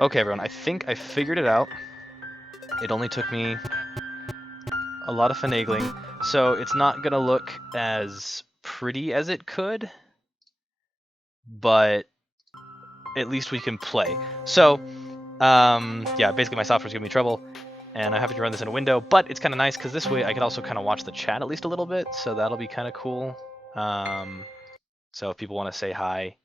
Okay, everyone, I think I figured it out. It only took me a lot of finagling, so it's not gonna look as pretty as it could, but at least we can play. So, yeah, basically my software's giving me trouble, and I have to run this in a window, but it's kind of nice because this way I can also kind of watch the chat at least a little bit, so that'll be kind of cool. So if people want to say hi,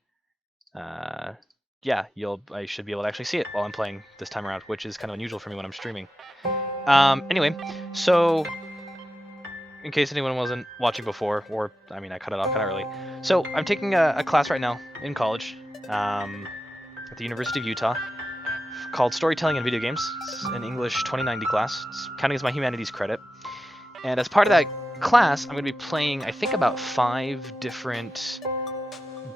yeah, I should be able to actually see it while I'm playing this time around, which is kind of unusual for me when I'm streaming. Anyway, so in case anyone wasn't watching before, or I mean, I cut it off kind of early. So I'm taking a class right now in college at the University of Utah called Storytelling in Video Games. It's an English 2090 class. It's counting as my humanities credit. And as part of that class, I'm going to be playing, I think, about 5 different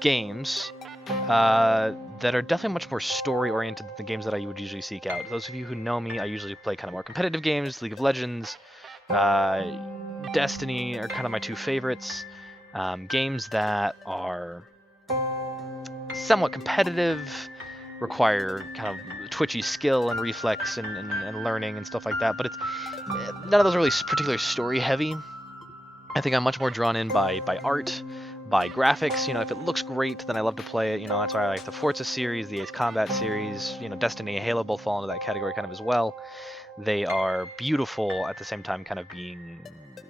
games that are definitely much more story-oriented than the games that I would usually seek out. Those of you who know me, I usually play kind of more competitive games. League of Legends, Destiny are kind of my 2 favorites. Games that are somewhat competitive, require kind of twitchy skill and reflex and learning and stuff like that, but it's none of those are really particularly story heavy. I think I'm much more drawn in by art, by graphics. You know, if it looks great, then I love to play it. You know, that's why I like the Forza series, the Ace Combat series. You know, Destiny and Halo both fall into that category kind of as well. They are beautiful at the same time, kind of being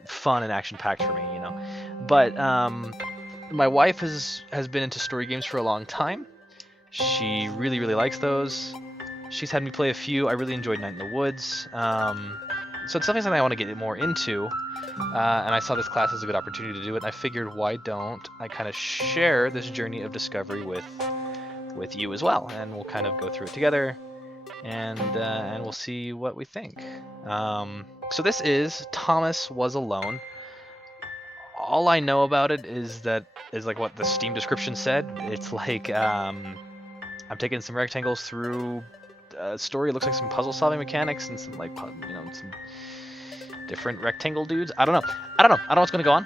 fun and action-packed for me. You know, but my wife has been into story games for a long time. She really likes those. She's had me play a few. I really enjoyed Night in the Woods. So it's definitely something I want to get more into. And I saw this class as a good opportunity to do it. And I figured, why don't I kind of share this journey of discovery with you as well? And we'll kind of go through it together, and we'll see what we think. So this is Thomas Was Alone. All I know about it is like what the Steam description said. It's like I'm taking some rectangles through a story. It looks like some puzzle solving mechanics and some like some different rectangle dudes. I don't know what's gonna go on.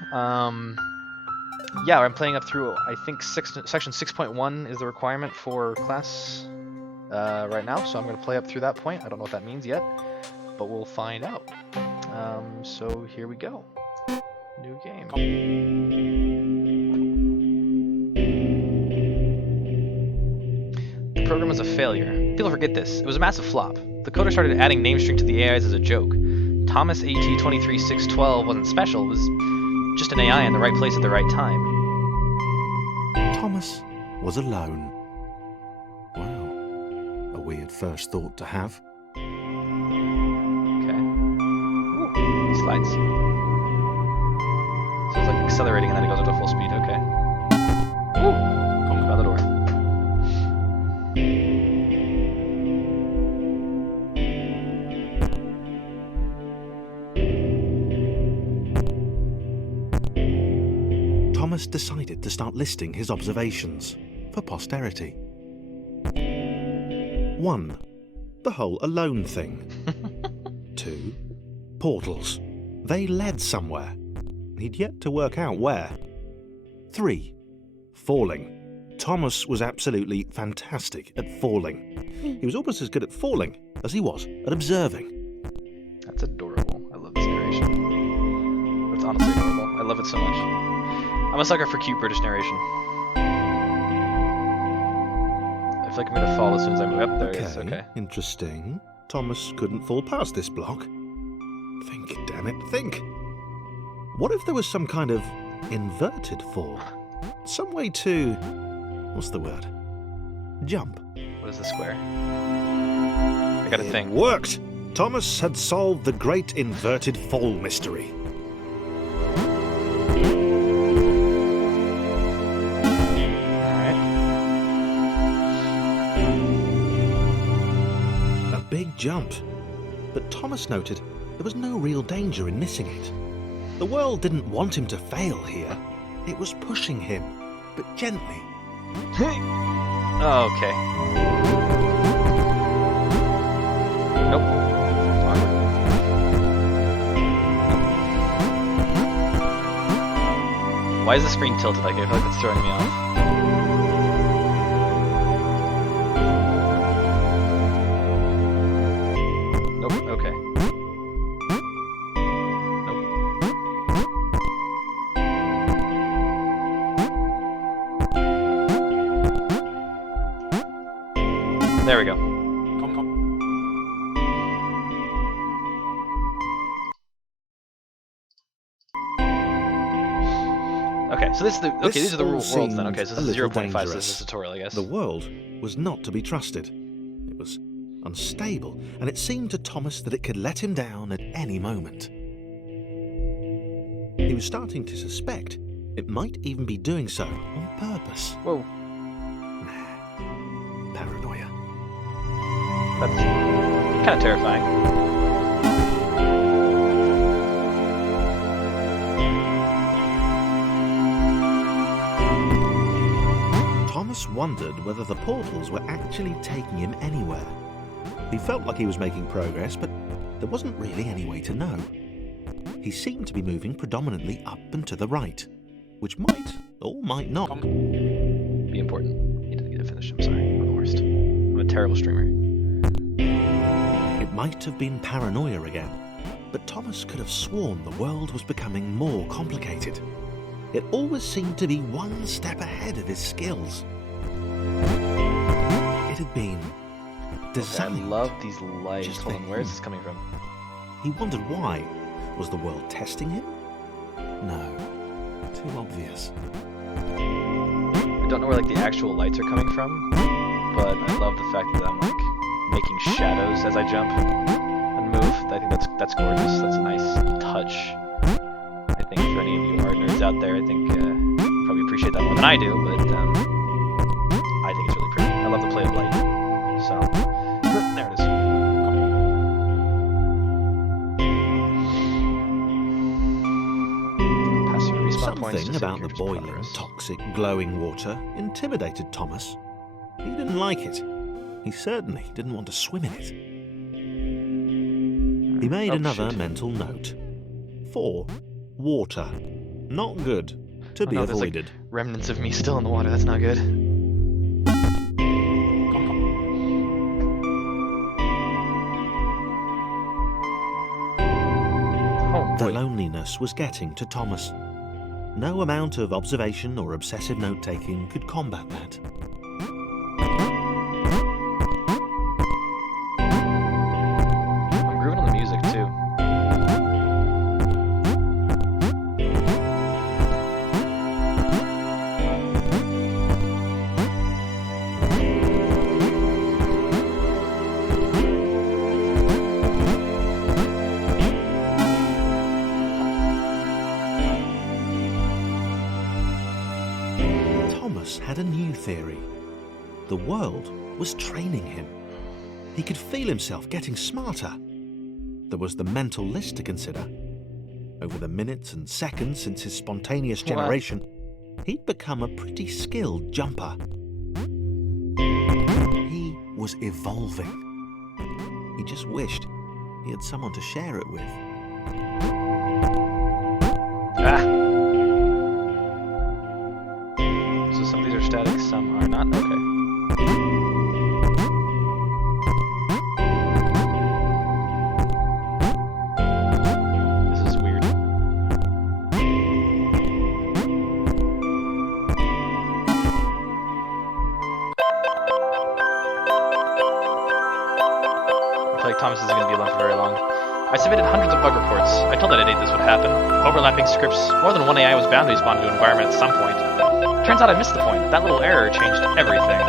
Yeah, I'm playing up through, I think section 6.1 is the requirement for class right now, so I'm gonna play up through that point. I don't know what that means yet, but we'll find out. So here we go. New game. The program was a failure. People forget this. It was a massive flop. The coder started adding name string to the AIs as a joke. Thomas AT23612 wasn't special. It was just an AI in the right place at the right time. Thomas was alone. Wow. A weird first thought to have. Okay. Ooh, slides. So it's like accelerating and then it goes into full speed. Okay. Ooh, come out the door. Thomas decided to start listing his observations for posterity. 1. The whole alone thing. 2. Portals. They led somewhere. He'd yet to work out where. 3. Falling. Thomas was absolutely fantastic at falling. He was almost as good at falling as he was at observing. That's adorable. I love this narration. That's honestly adorable. I love it so much. I'm a sucker for cute British narration. I feel like I'm gonna fall as soon as I move up there. Yes, okay. Interesting. Thomas couldn't fall past this block. Think, damn it, think. What if there was some kind of inverted fall? Some way to... what's the word? Jump. What is the square? I got a thing. It worked! Thomas had solved the great inverted fall mystery. Big jump. But Thomas noted there was no real danger in missing it. The world didn't want him to fail here. It was pushing him, but gently. Oh, okay. Nope. Why is the screen tilted? Like, I feel like it's throwing me off. There we go. Okay, so this is the these are the worlds then. Okay, so this is 0.5, so this is a tutorial, I guess. The world was not to be trusted. It was unstable, and it seemed to Thomas that it could let him down at any moment. He was starting to suspect it might even be doing so on purpose. Whoa. Paranoia. That's kind of terrifying. Thomas wondered whether the portals were actually taking him anywhere. He felt like he was making progress, but there wasn't really any way to know. He seemed to be moving predominantly up and to the right, which might or might not be important. He didn't get to finish. I'm sorry. I'm the worst. I'm a terrible streamer. It might have been paranoia again, but Thomas could have sworn the world was becoming more complicated. It always seemed to be one step ahead of his skills. It had been designed. I love these lights. Just Hold on, where is this coming from? He wondered why. Was the world testing him? No. Too obvious. I don't know where like the actual lights are coming from, but I love the fact that I'm like making shadows as I jump and move. I think that's gorgeous. That's a nice touch. I think for any of you art nerds out there, I think you probably appreciate that more than I do, but I think it's really pretty. I love the play of light. So, there it is. Passing respawn points Something to about the character's boiling, progress. toxic, glowing water intimidated Thomas. He didn't like it. He certainly didn't want to swim in it. He made Oh, another shit. mental note. 4. Water. Not good. To be no, there's, like, avoided. Remnants of me still in the water, that's not good. Oh, The boy. loneliness was getting to Thomas. No amount of observation or obsessive note-taking could combat that. I'm grooving on the music too. Thomas had a new theory. The world was training him. He could feel himself getting smarter. There was the mental list to consider. Over the minutes and seconds since his spontaneous What? generation, he'd become a pretty skilled jumper. He was evolving. He just wished he had someone to share it with. Ah! So some of these are static, some are not? Okay. This is weird. I feel like Thomas isn't going to be alone for very long. I submitted hundreds of bug reports. I told that at 8 this would happen. Overlapping scripts. More than one AI was bound to respawn to an environment at some point. Turns out I missed the point. That little error changed everything.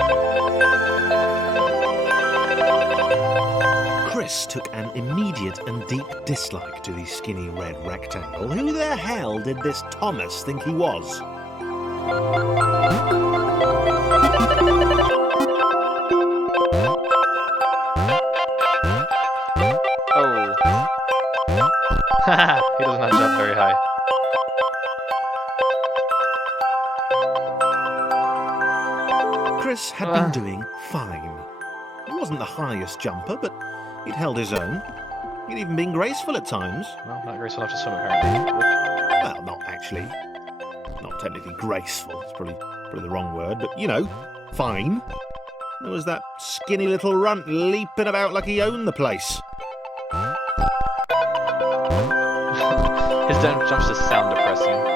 Chris took an immediate and deep dislike to the skinny red rectangle. Who the hell did this Thomas think he was? Oh. Haha, he does not jump very high. Chris had been doing fine. He wasn't the highest jumper, but he'd held his own. He'd even been graceful at times. Well, not graceful enough to swim, apparently. Well, not actually. Not technically graceful. It's probably the wrong word, but you know, fine. There was that skinny little runt leaping about like he owned the place. His jumps just sound depressing.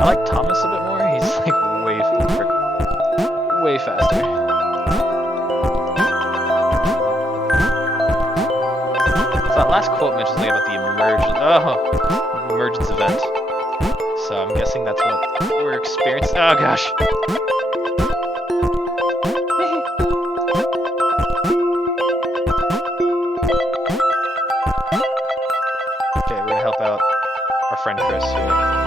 I like Thomas a bit more. He's like way way faster. So that last quote mentions something about the emergence event. So I'm guessing that's what we're experiencing. Oh gosh. Okay, we're gonna help out our friend Chris here.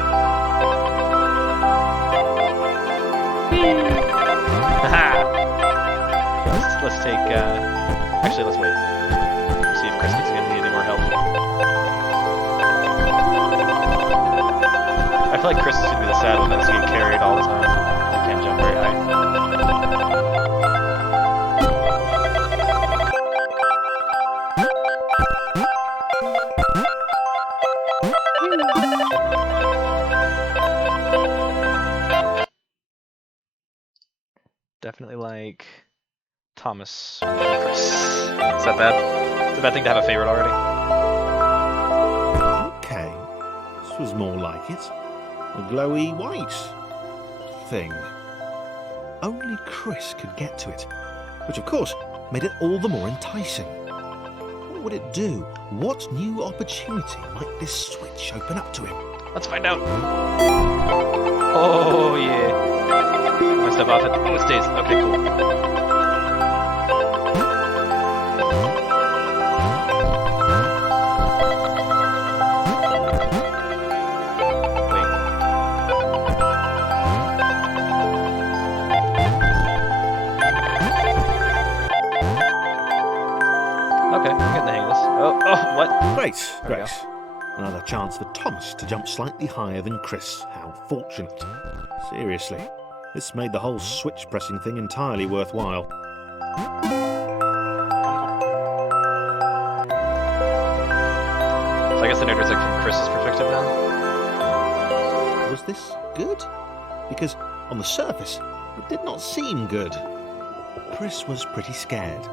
Let's take, actually let's wait. See if Chris is gonna need any more help. I feel like Chris is gonna be the sad one that's getting carried all the time. He can't jump very high. Definitely like Thomas or Chris. Is that bad? It's a bad thing to have a favorite already. Okay, this was more like it. A glowy white thing. Only Chris could get to it, which of course made it all the more enticing. What would it do? What new opportunity might this switch open up to him? Let's find out. Oh yeah. I'm gonna step off it. Oh, it stays. Okay, cool. Okay, I'm getting the hang of this. Oh, what? Great, There we great. Another chance for Thomas to jump slightly higher than Chris. How fortunate. Seriously, this made the whole switch pressing thing entirely worthwhile. So I guess the narrator's like from Chris's perspective now. Was this good? Because on the surface, it did not seem good. Chris was pretty scared.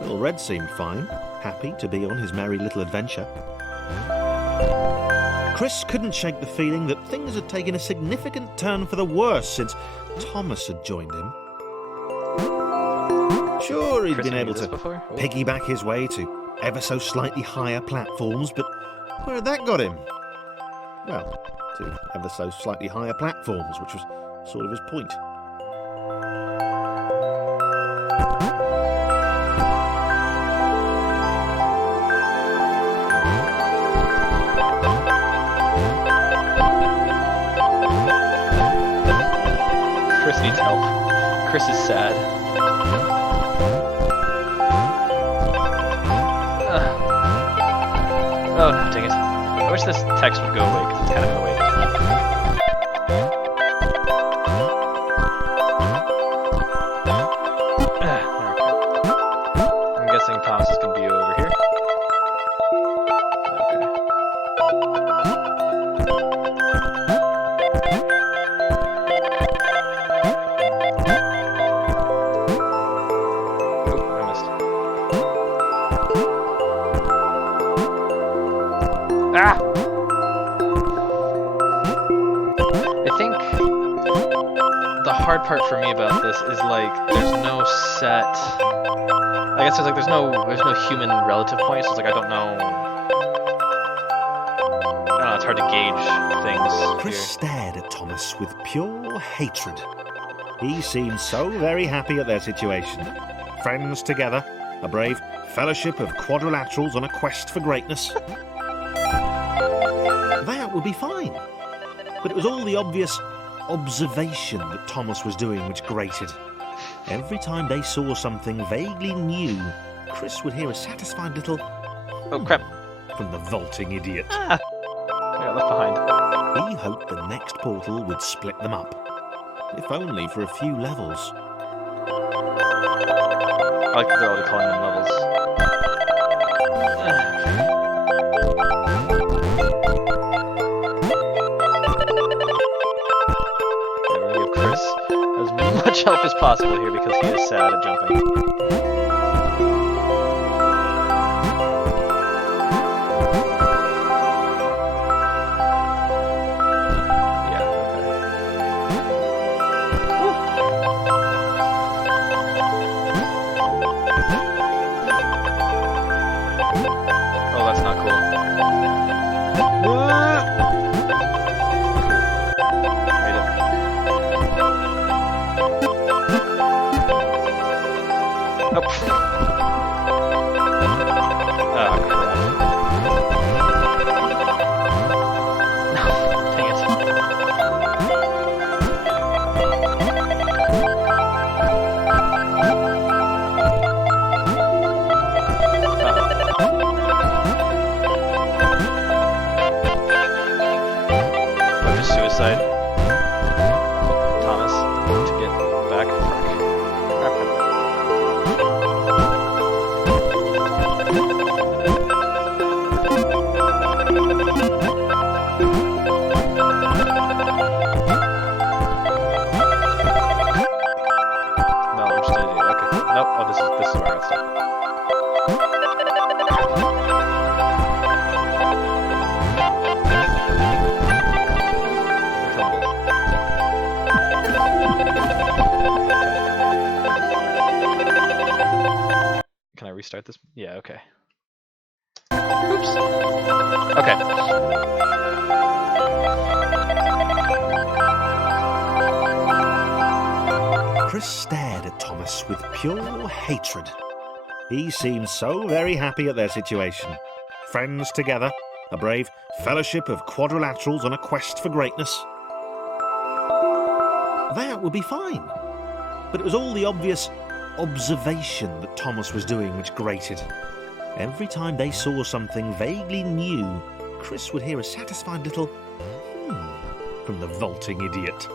Little Red seemed fine, happy to be on his merry little adventure. Chris couldn't shake the feeling that things had taken a significant turn for the worse since Thomas had joined him. Sure, he'd Chris, been you able knew this to before? Oh. piggyback his way to ever so slightly higher platforms, but where had that got him? Well, to ever so slightly higher platforms, which was sort of his point. Chris needs help. Chris is sad. Oh no, dang it. I wish this text would go away because it's kind of in the way. There we go. I'm guessing Thomas is going to be over here. Okay. Oh, I missed. Ah! I think the hard part for me about this is like there's no set. I guess there's no human relative point, so it's like I don't know. It's hard to gauge things Chris here. stared at Thomas with pure hatred. He seemed so very happy at their situation. Friends together, a brave fellowship of quadrilaterals on a quest for greatness. That would be fine. But it was all the obvious observation that Thomas was doing which grated. Every time they saw something vaguely new, Chris would hear a satisfied little Oh crap! from the vaulting idiot. Ah! I got left behind. He hoped the next portal would split them up, if only for a few levels. I like that they're already calling them levels. Okay, we're gonna give Chris as much help as possible here because he is sad at jumping. Yeah, okay. Nope. Oh, crap. No, dang it. Or just suicide. Thomas to get back. No, I'm just gonna do. Okay. Nope. Oh, this is where I got stuck. Can I restart this? Yeah, okay. Oops. Okay. Chris stared at Thomas with pure hatred. He seemed so very happy at their situation. Friends together, a brave fellowship of quadrilaterals on a quest for greatness. That would be fine. But it was all the obvious observation that Thomas was doing which grated. Every time they saw something vaguely new, Chris would hear a satisfied little from the vaulting idiot.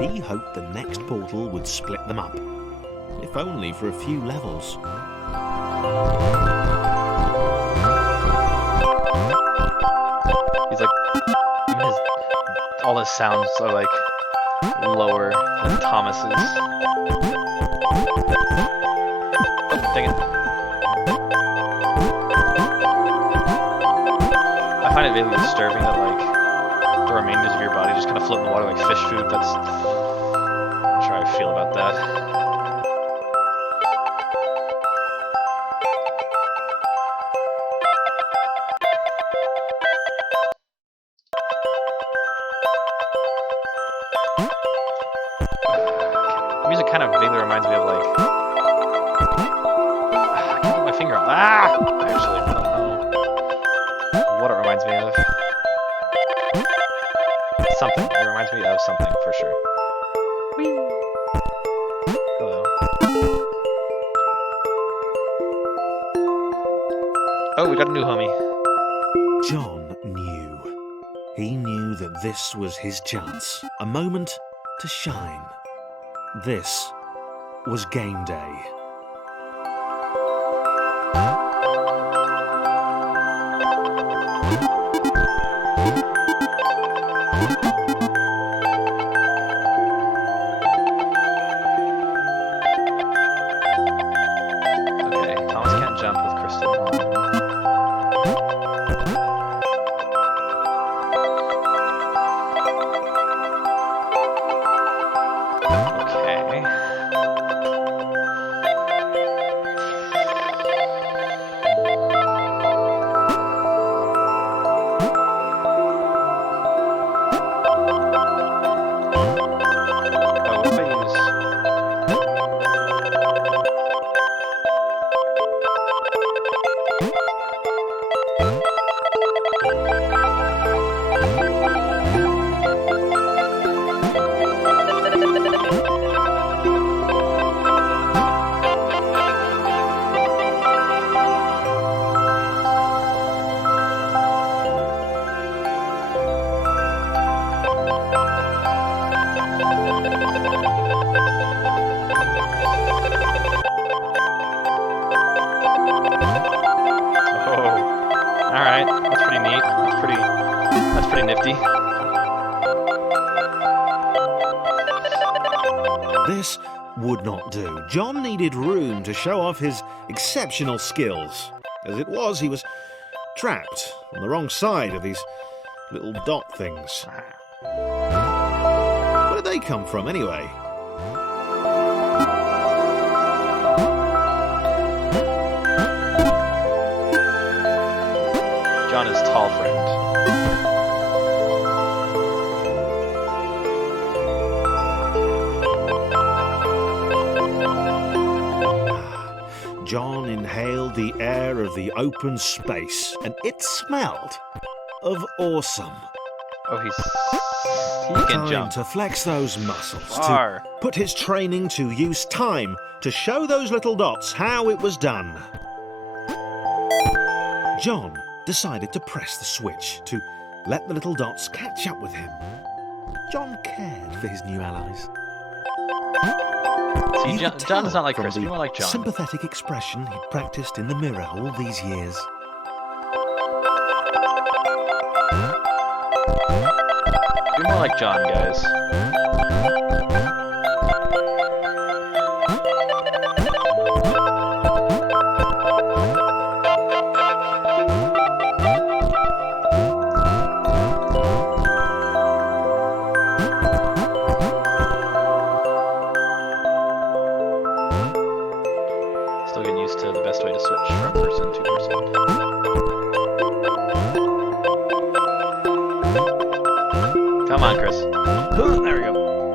He hoped the next portal would split them up, if only for a few levels. He's like, even all his sounds are like lower than Thomas's. Oh, dang it. I find it really disturbing that like the remainders of your body just kind of float in the water like fish food. That's I'm not sure how I feel about that. The music kind of vaguely reminds me of like I can't put my finger on. Actually, I don't know what it reminds me of. Something. It reminds me of something for sure. Whee! Hello. Oh, we got a new homie. John knew. He knew that this was his chance. A moment to shine. This was game day. Okay, Thomas can't jump with Kristen. Okay. Oh, what if I use... Alright, that's pretty neat. That's pretty nifty. This would not do. John needed room to show off his exceptional skills. As it was, he was trapped on the wrong side of these little dot things. Where did they come from, anyway? John is tall friend. of the open space, and it smelled of awesome. Oh, he can Time jump to flex those muscles, far. to put his training to use, time to show those little dots how it was done. John decided to press the switch to let the little dots catch up with him. John cared for his new allies. See, You could John's tell not like from Chris. the He's more like John. sympathetic expression he'd practiced in the mirror all these years. Be more like John, guys. Still getting used to the best way to switch from person to person. Come on, Chris. There we go.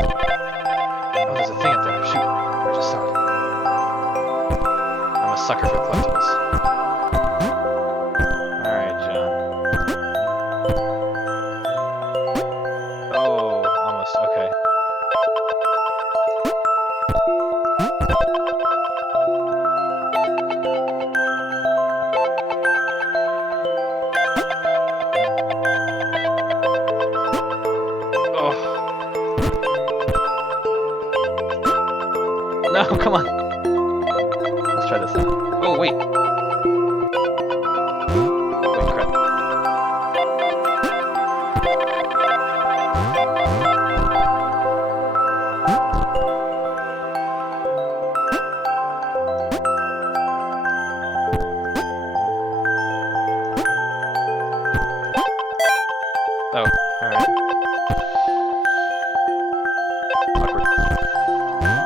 Oh, there's a thing up there. Shoot. I just saw it. I'm a sucker for collectibles. Alright, John. Oh, almost. Okay. Oh. No, come on. Let's try this then. Oh, wait. Wait, crap. Oh, alright. Awkward.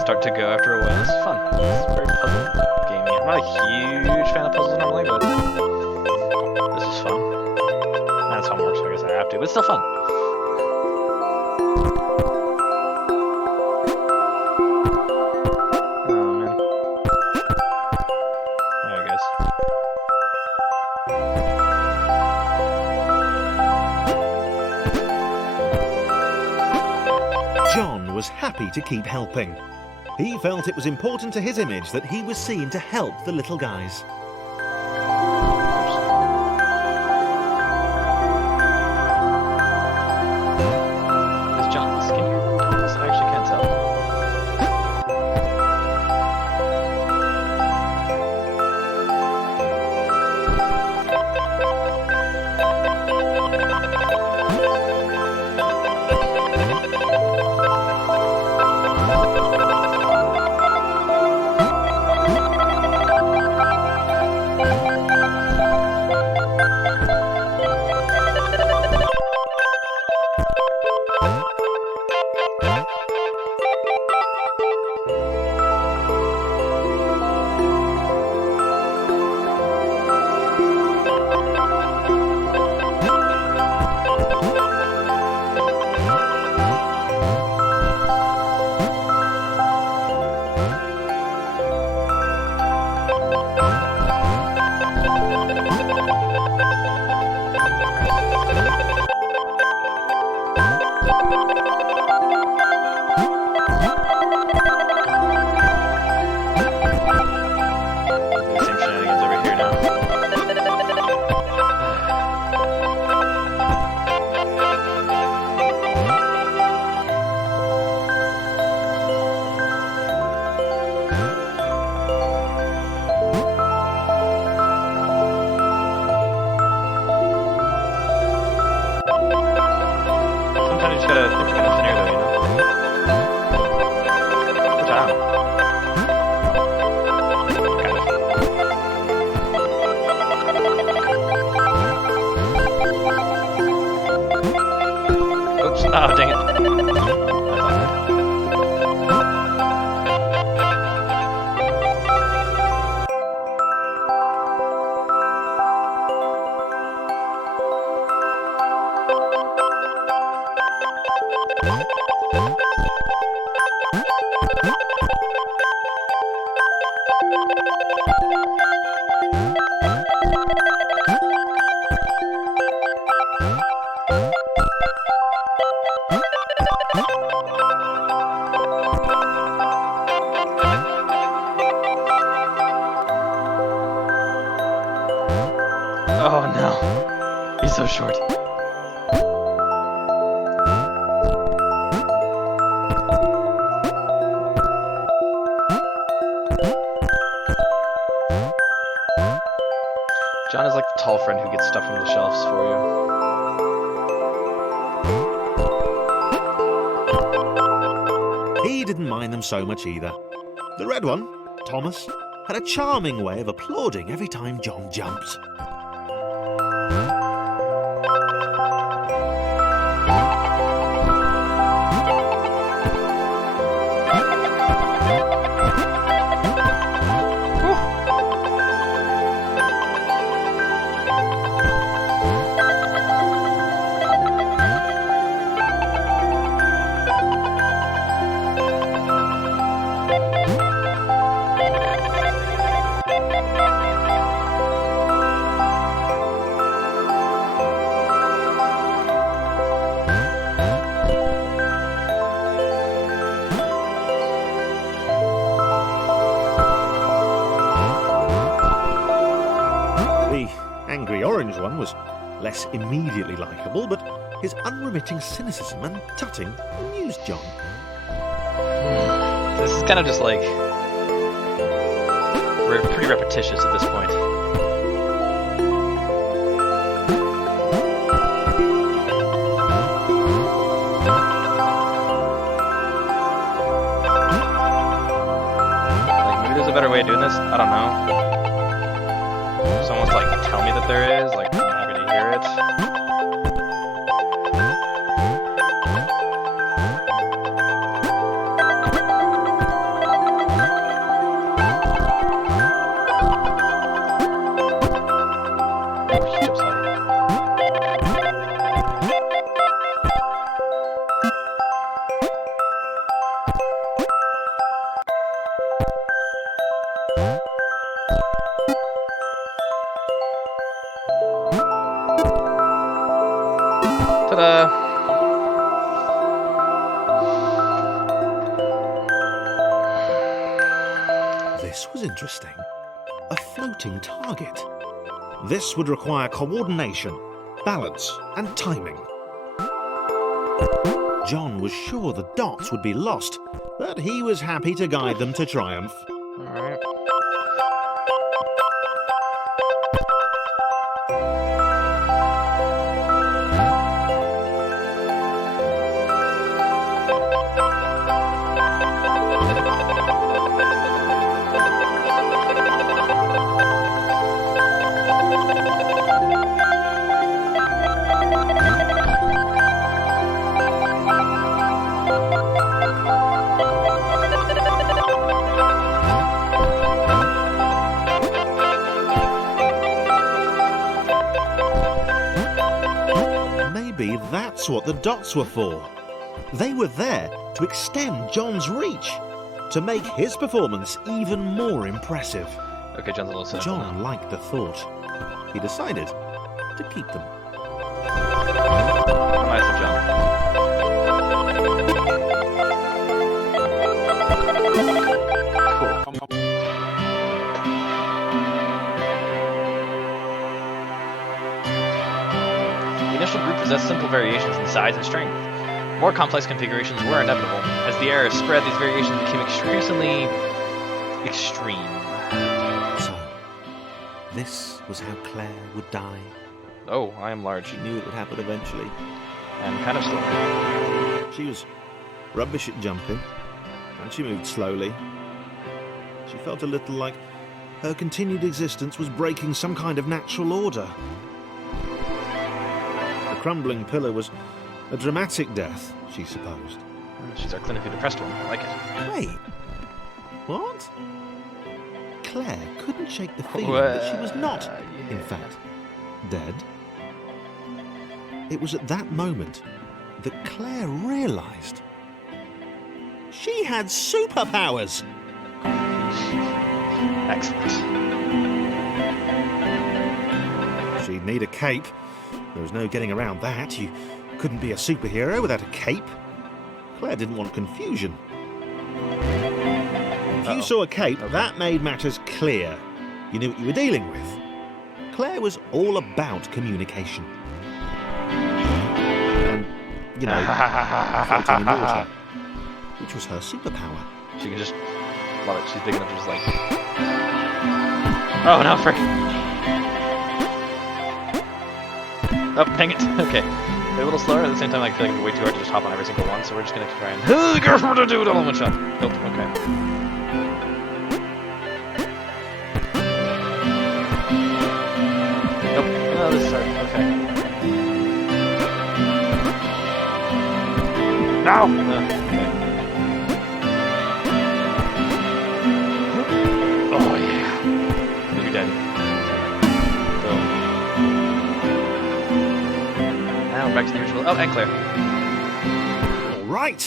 Start to go after a while. It's fun. It's very puzzle gamey. I'm not a huge fan of puzzles normally, but this is fun. That's homework, so I guess I have to, but it's still fun. Oh man. Alright, guys. John was happy to keep helping. He felt it was important to his image that he was seen to help the little guys. Is John skinnier? I actually can't tell. just gotta think like an engineer, though, you know? Good job. Kind of. Oops. Oh, dang it. Oh no, he's so short. John is like the tall friend who gets stuff from the shelves for you. He didn't mind them so much either. The red one, Thomas, had a charming way of applauding every time John jumped. The orange one was less immediately likeable, but his unremitting cynicism and tutting amused John. This is kind of just like pretty repetitious at this point. Like, maybe there's a better way of doing this? I don't know. Someone's like, tell me that there is, like, I'm happy to hear it. Ta-da! This was interesting. A floating target. This would require coordination, balance, and timing. John was sure the dots would be lost, but he was happy to guide them to triumph. Alright. Maybe that's what the dots were for. They were there to extend John's reach, to make his performance even more impressive. Okay, John's a little cynical John now. liked the thought. He decided to keep them. Nice of John. Cool. The initial group possessed simple variations in size and strength. More complex configurations were inevitable. As the era spread, these variations became increasingly extreme. So, this was how Claire would die. Oh, I am large. She knew it would happen eventually. And kind of slow. She was rubbish at jumping, and she moved slowly. She felt a little like her continued existence was breaking some kind of natural order. The crumbling pillar was a dramatic death, she supposed. She's our clinically depressed one. I like it. Wait, what? Claire couldn't shake the feeling that she was not, in fact, dead. It was at that moment that Claire realised she had superpowers. Excellent. She'd need a cape. There was no getting around that. You couldn't be a superhero without a cape. Claire didn't want confusion. If you saw a cape, that made matters clear. You knew what you were dealing with. Claire was all about communication. And, you know, floating in water, which was her superpower. She can just... Love it. She's big enough to just like... Oh, no, frick. Oh, dang it. Okay. They're a little slower. At the same time, I feel like it's way too hard to just hop on every single one, so we're just going to try and... Go do it all in one shot. Nope, okay. Nope. Oh, this is hard. Okay. No! Okay. Oh, yeah. You're dead. Boom. Now we're back to the original. Oh, and Claire. All right.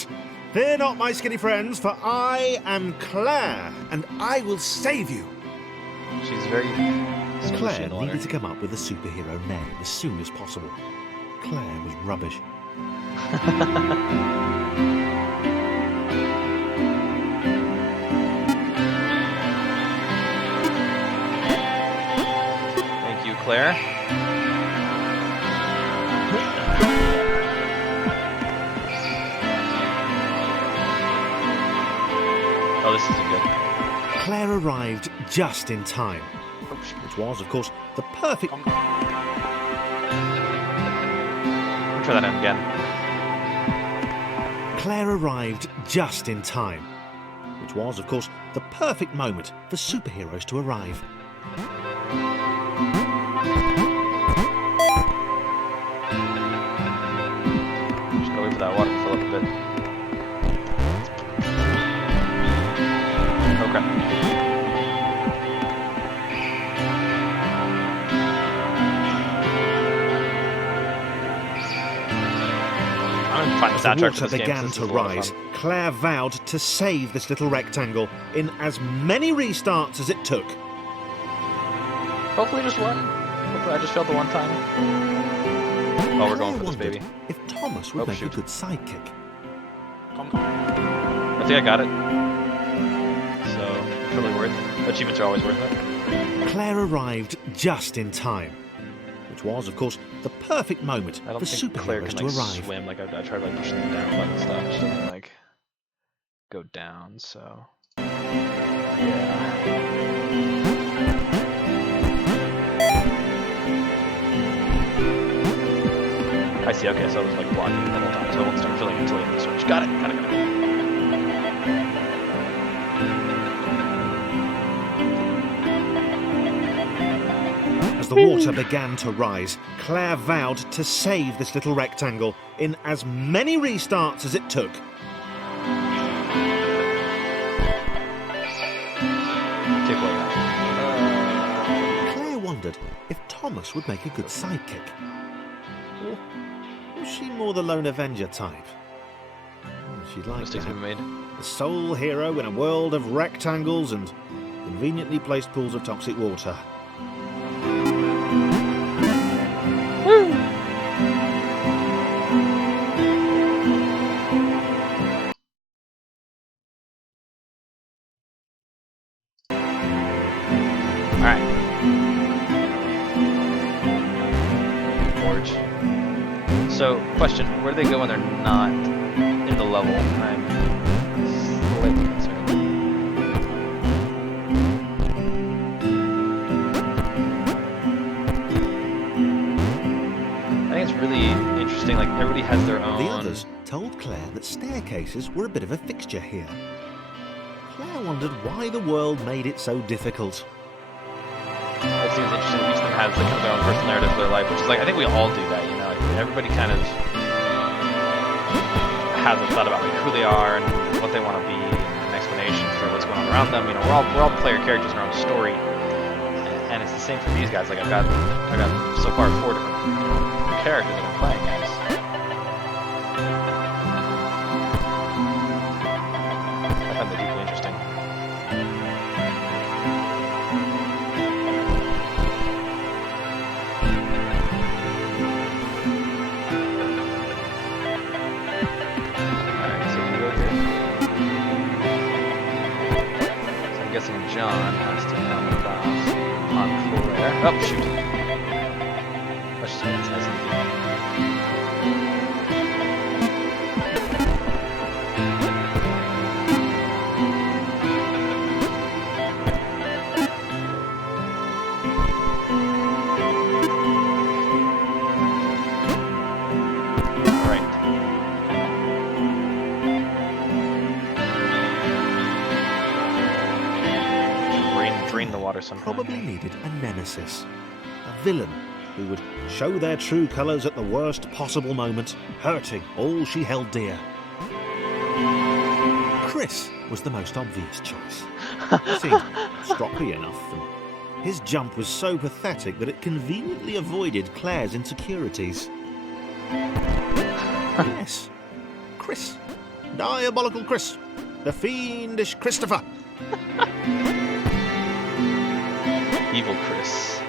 Fear not, my skinny friends, for I am Claire, and I will save you. She's very... Claire needed to come up with a superhero name as soon as possible. Claire was rubbish. Thank you, Claire. Oh, this isn't good. Claire arrived just in time, which was, of course, the perfect... Try that in again. Claire arrived just in time, which was, of course, the perfect moment for superheroes to arrive. Just gotta wait for that water to fill up a bit. Okay. As the water began to rise, Claire vowed to save this little rectangle in as many restarts as it took. Hopefully just one. Hopefully I just failed the one time. Oh, we're going for this, baby. If Thomas would make a good sidekick. I think I got it. So, totally worth it. Achievements are always worth it. Claire arrived just in time, which was, of course, the perfect moment I don't for think Claire superheroes can, to like, arrive. swim. Like, I tried, like, pushing the down button stuff. She doesn't, like, go down, so... Yeah. I see, okay, so I was, like, blocking it the whole time, so I won't start filling until the end of the switch. Got it, got it, got it. As the water began to rise, Claire vowed to save this little rectangle in as many restarts as it took. Claire wondered if Thomas would make a good sidekick. Or was she more the lone Avenger type? She'd like Mistakes that. we made. The sole hero in a world of rectangles and conveniently placed pools of toxic water. Alright. Forge. So, question, where do they go when they're not in the level? I'm slightly concerned. I think it's really interesting. Like, everybody has their own. The others told Claire that staircases were a bit of a fixture here. Claire wondered why the world made it so difficult. It seems interesting. Each of them has like, kind of their own personal narrative of their life, which is like, I think we all do that, you know. Like, everybody kind of has a thought about like who they are and what they want to be, and an explanation for what's going on around them. You know, we're all player characters in our own story, and it's the same for these guys. Like, I've got so far 4 different characters that I'm playing as. I find that deeply interesting. Guessing John has to come across on Claire. Oh, shoot. Let's just get this nice and drain the water somehow. Probably needed a nemesis, a villain who would show their true colours at the worst possible moment, hurting all she held dear. Chris was the most obvious choice. He seemed stroppy enough, and his jump was so pathetic that it conveniently avoided Claire's insecurities. Yes, Chris. Diabolical Chris. The fiendish Christopher. Evil Chris.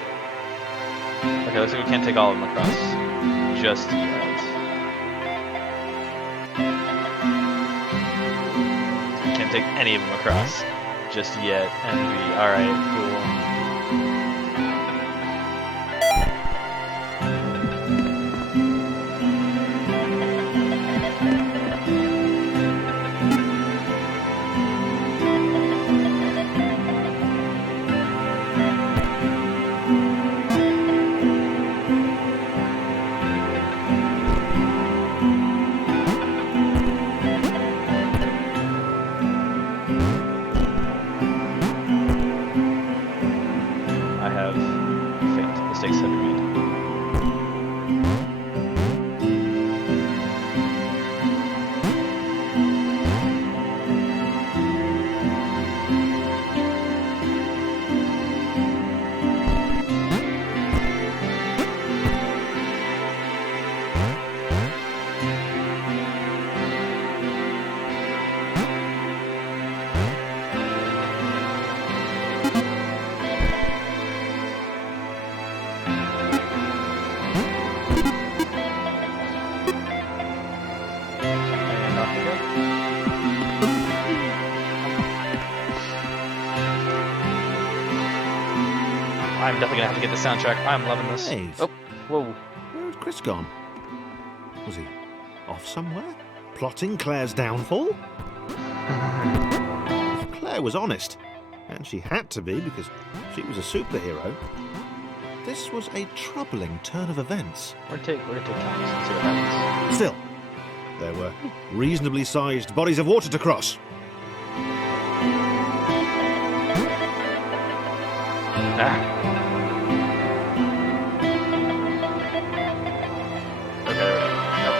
Okay, looks like we can't take all of them across just yet. We can't take any of them across just yet, and alright, cool. I'm definitely gonna have to get the soundtrack. I'm loving this. Dave. Oh, whoa. Where had Chris gone? Was he off somewhere? Plotting Claire's downfall? If Claire was honest, and she had to be because she was a superhero, this was a troubling turn of events. We're gonna take time and see what happens. Still, there were reasonably sized bodies of water to cross. Ah. Okay, there we go.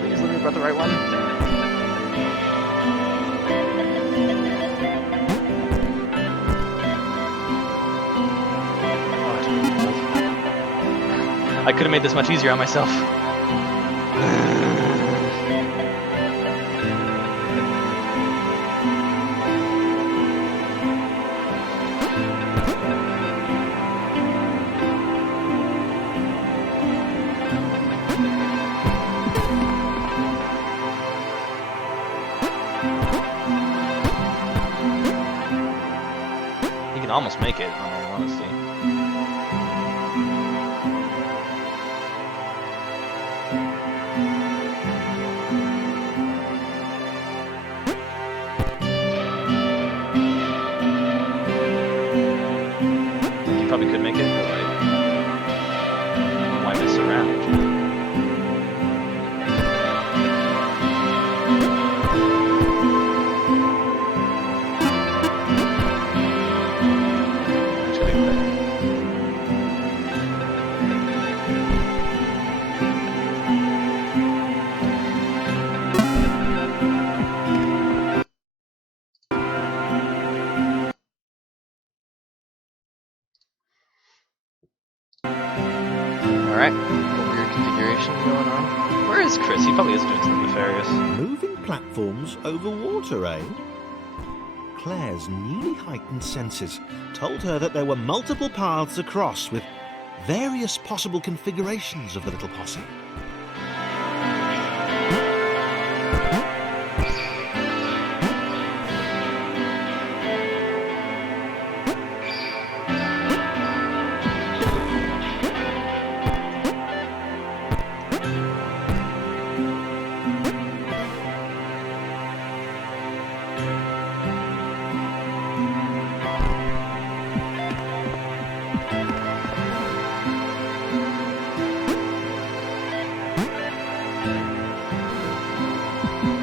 Please let me about the right one. I could have made this much easier on myself. You can almost make it, in all honesty. Alright, weird configuration going on. Where is Chris? He probably is doing something nefarious. Moving platforms over water, eh? Claire's newly heightened senses told her that there were multiple paths across with various possible configurations of the little posse.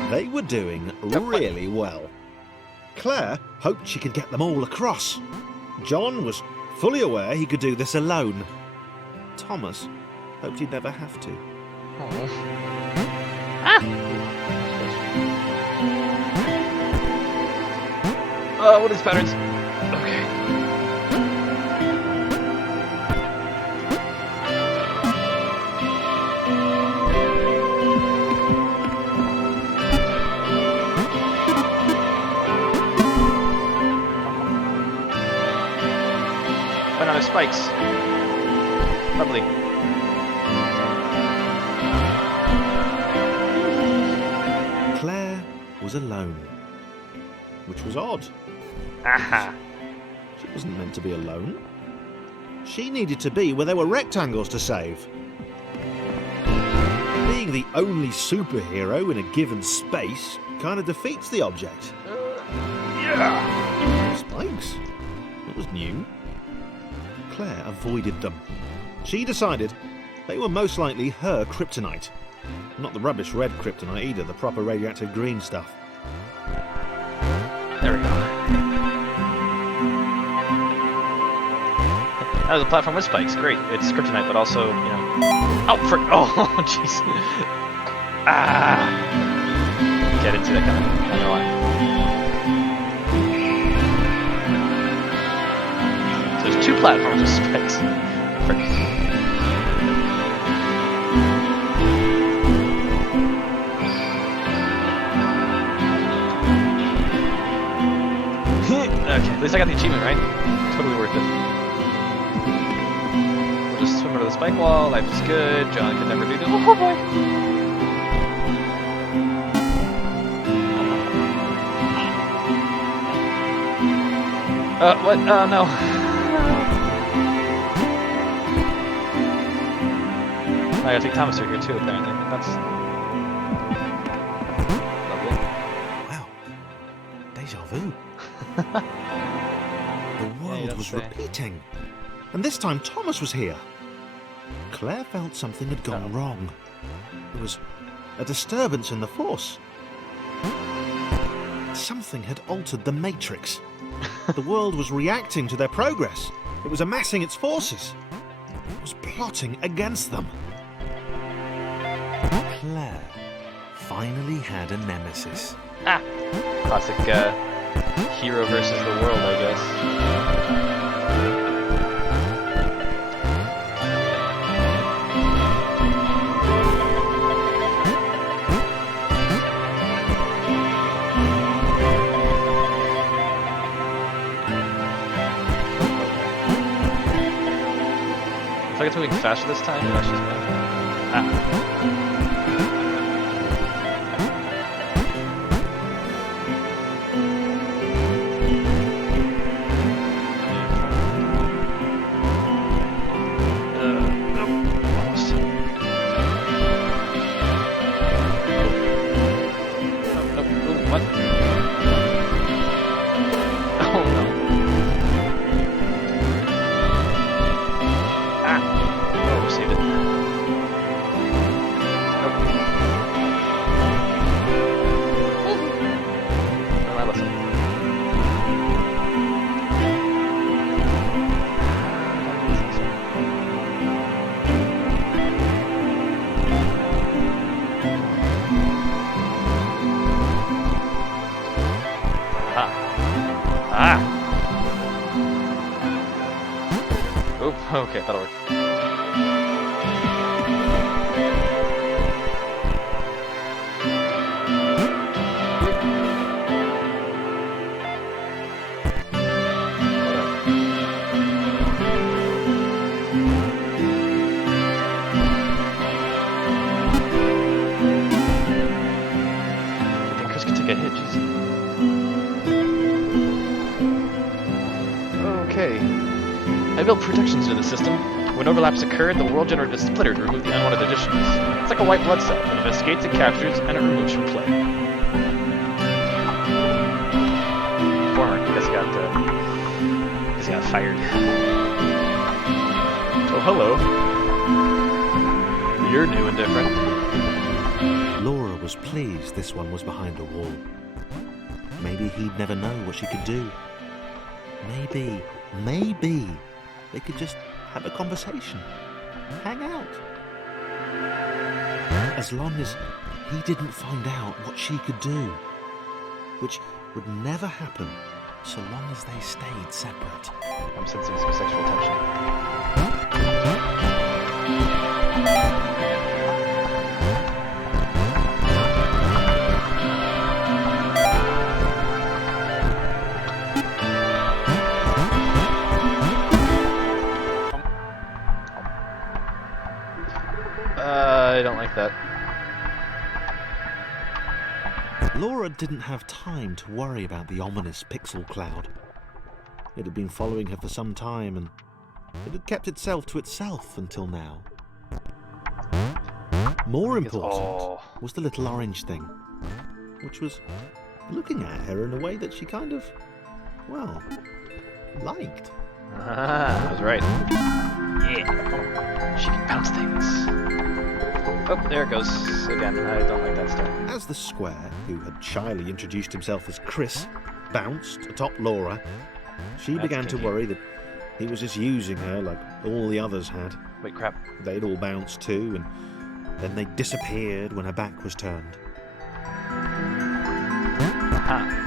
They were doing really well. Claire hoped she could get them all across. John was fully aware he could do this alone. Thomas hoped he'd never have to. Oh, what are these patterns? Okay. Banana spikes. Lovely. Claire was alone, which was odd. Aha. She wasn't meant to be alone. She needed to be where there were rectangles to save. Being the only superhero in a given space kind of defeats the object. Yeah. Spikes? It was new. Claire avoided them. She decided they were most likely her kryptonite. Not the rubbish red kryptonite either, the proper radioactive green stuff. There we go. That was a platform with spikes. Great. It's kryptonite, but also, you know. Oh, frick. Oh, jeez. Ah. Get into that kind of. I know why. So there's two platforms with spikes. Frick. Okay, at least I got the achievement, right? Totally worth it. We'll just swim over the spike wall, life is good, John could never do this. Oh boy! What? No. I gotta take Thomas through here too, apparently. That's lovely. Wow. Deja vu. The world was repeating. And this time Thomas was here. Claire felt something had gone wrong. There was a disturbance in the Force. Something had altered the Matrix. The world was reacting to their progress. It was amassing its forces. It was plotting against them. Claire finally had a nemesis. Ah! Classic, hero versus the world, I guess. If I get moving faster this time, that's just bad. Ah. that'll work. I think Chris can take a hit, jeez. Okay. I built protections into the system. When overlaps occurred, the world generated a splitter to remove the unwanted additions. It's like a white blood cell. It investigates, it captures, and it removes from play. Former, I guess he got fired. Oh, hello. You're new and different. Laura was pleased this one was behind a wall. Maybe he'd never know what she could do. Maybe they could just have a conversation, hang out. As long as he didn't find out what she could do, which would never happen so long as they stayed separate. I'm sensing some sexual tension. I don't like that. Laura didn't have time to worry about the ominous pixel cloud. It had been following her for some time, and it had kept itself to itself until now. More important was the little orange thing, which was looking at her in a way that she kind of, well, liked. I was right. Yeah. She can bounce things. Oh, there it goes. Again, I don't like that stuff. As the square, who had shyly introduced himself as Chris, bounced atop Laura, she began to worry that he was just using her like all the others had. Wait, crap. They'd all bounced too, and then they disappeared when her back was turned. Aha.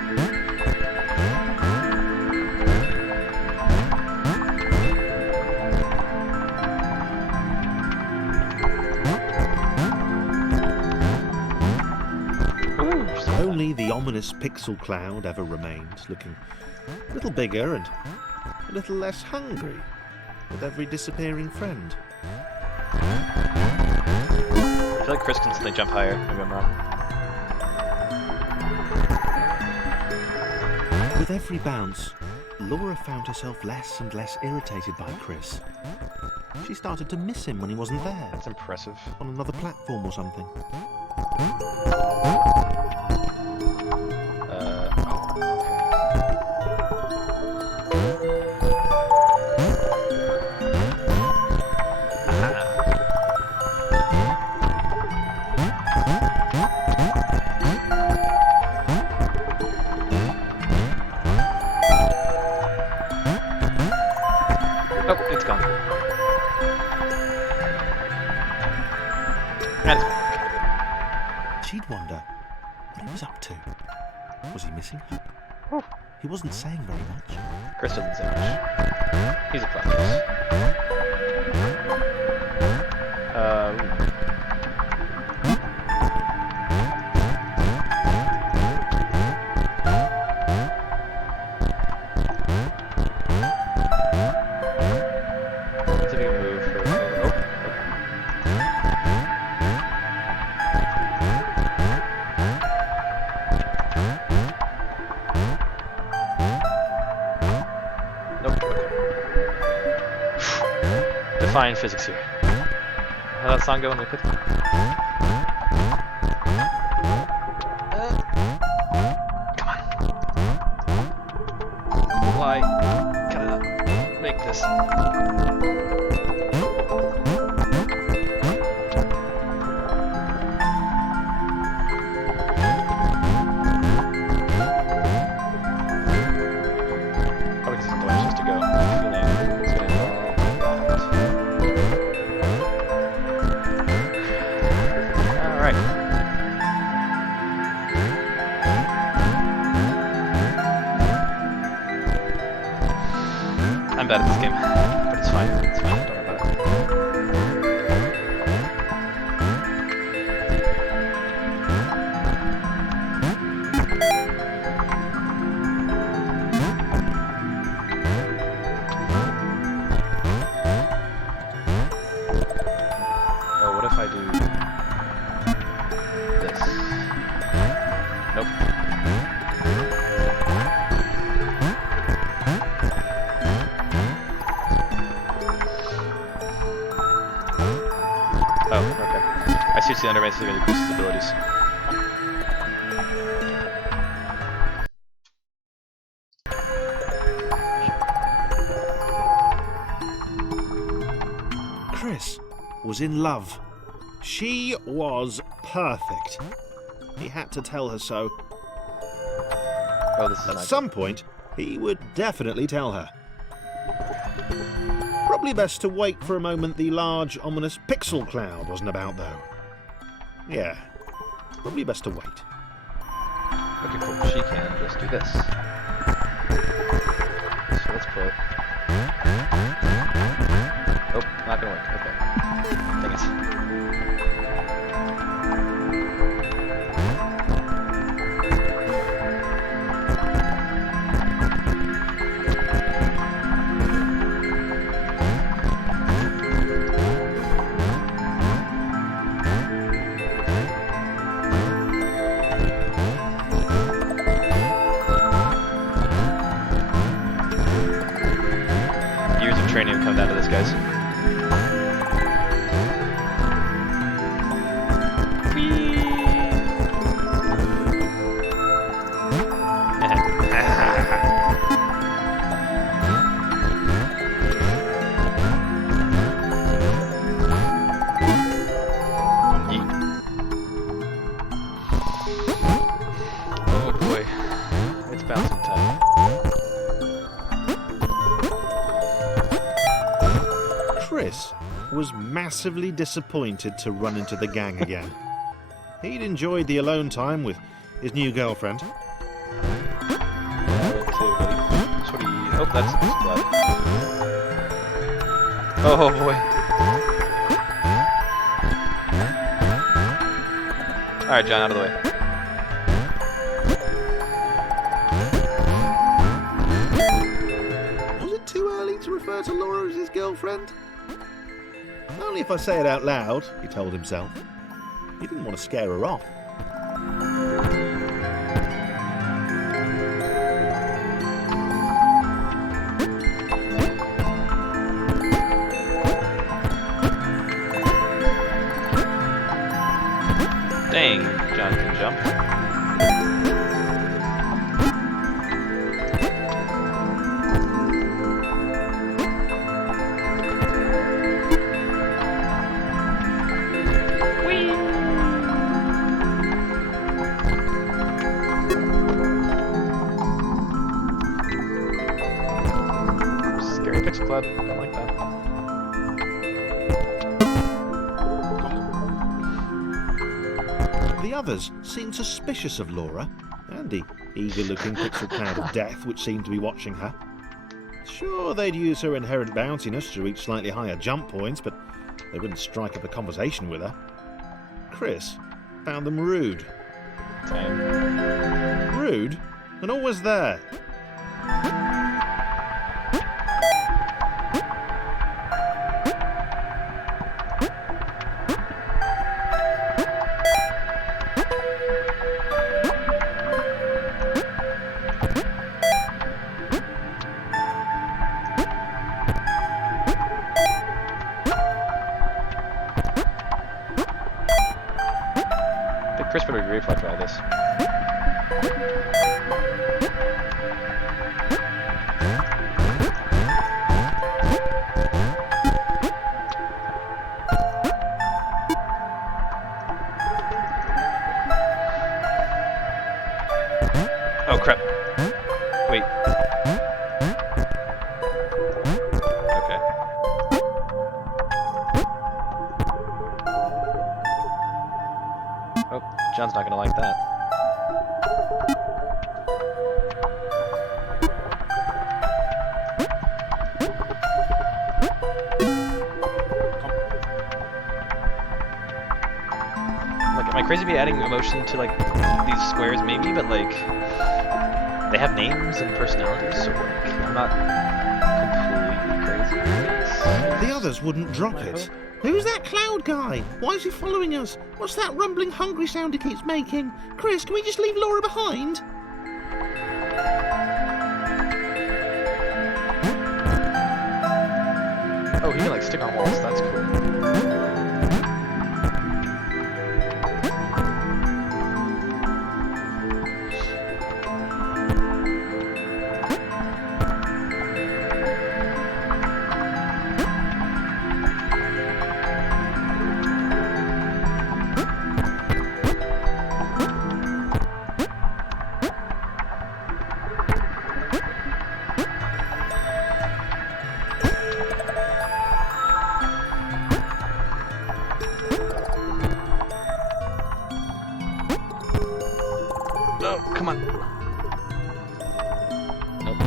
Only the ominous pixel cloud ever remained, looking a little bigger and a little less hungry with every disappearing friend. I feel like Chris can suddenly jump higher. Maybe I'm wrong. With every bounce, Laura found herself less and less irritated by Chris. She started to miss him when he wasn't there, That's impressive. on another platform or something. Oh, it's gone. And it's back. She'd wonder what he was up to. Was he missing her? Oh. He wasn't saying very much. Chris doesn't say much. He's a platypus. Let's see if we can move for Nope. Defying physics here. How'd that song go in the pit? Come on. Why? Can I make this? Probably because it's the way it's supposed to go. I feel like it's gonna involve that. Alright. I'm bad at this game, but it's fine. It's fine. Don't worry about okay. I see the undermine significantly increases his abilities. Chris was in love. She was perfect. He had to tell her so. Oh, this is At nice. some point, he would definitely tell her. Probably best to wait for a moment the large, ominous pixel cloud wasn't about, though. Yeah, probably best to wait. Okay, cool. She can just do this. So let's put... Oh, not gonna work. Okay. Dang it. Years of training have come down to this, guys. Oh boy, it's bouncing time. Chris was massively disappointed to run into the gang again. He'd enjoyed the alone time with his new girlfriend. Oh, that's blood. Oh boy. Alright, John, out of the way. Was it too early to refer to Laura as his girlfriend? Only if I say it out loud, he told himself. He didn't want to scare her off. Dang, John can jump. Scary Pixel Club, don't like that. The others seemed suspicious of Laura, and the eager-looking pixel cloud of death which seemed to be watching her. Sure, they'd use her inherent bounciness to reach slightly higher jump points, but they wouldn't strike up a conversation with her. Chris found them rude. Same. Rude? And always there. I think Chris would agree if I try this. Oh crap. Wait. Okay. Oh, John's not gonna like that. Like, am I crazy to be adding emotion to like these squares? Maybe, but like they have names and personalities, so like I'm not completely crazy. I guess. The others wouldn't drop it. Who's that cloud guy? Why is he following us? What's that rumbling hungry sound he keeps making? Chris, can we just leave Laura behind? Oh, he can like stick on walls. That's cool. come on. Nope.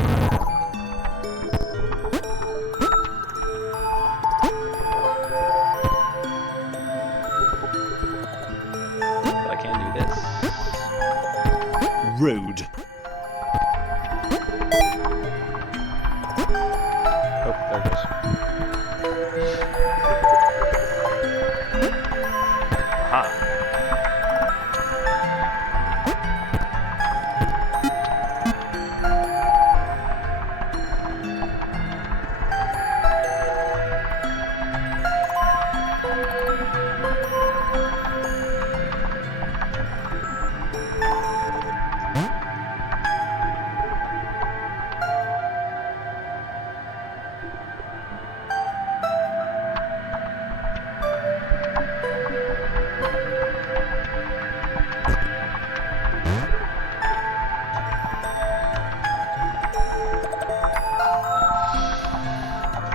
But I can do this. Rude. Oh, there it goes. Ha.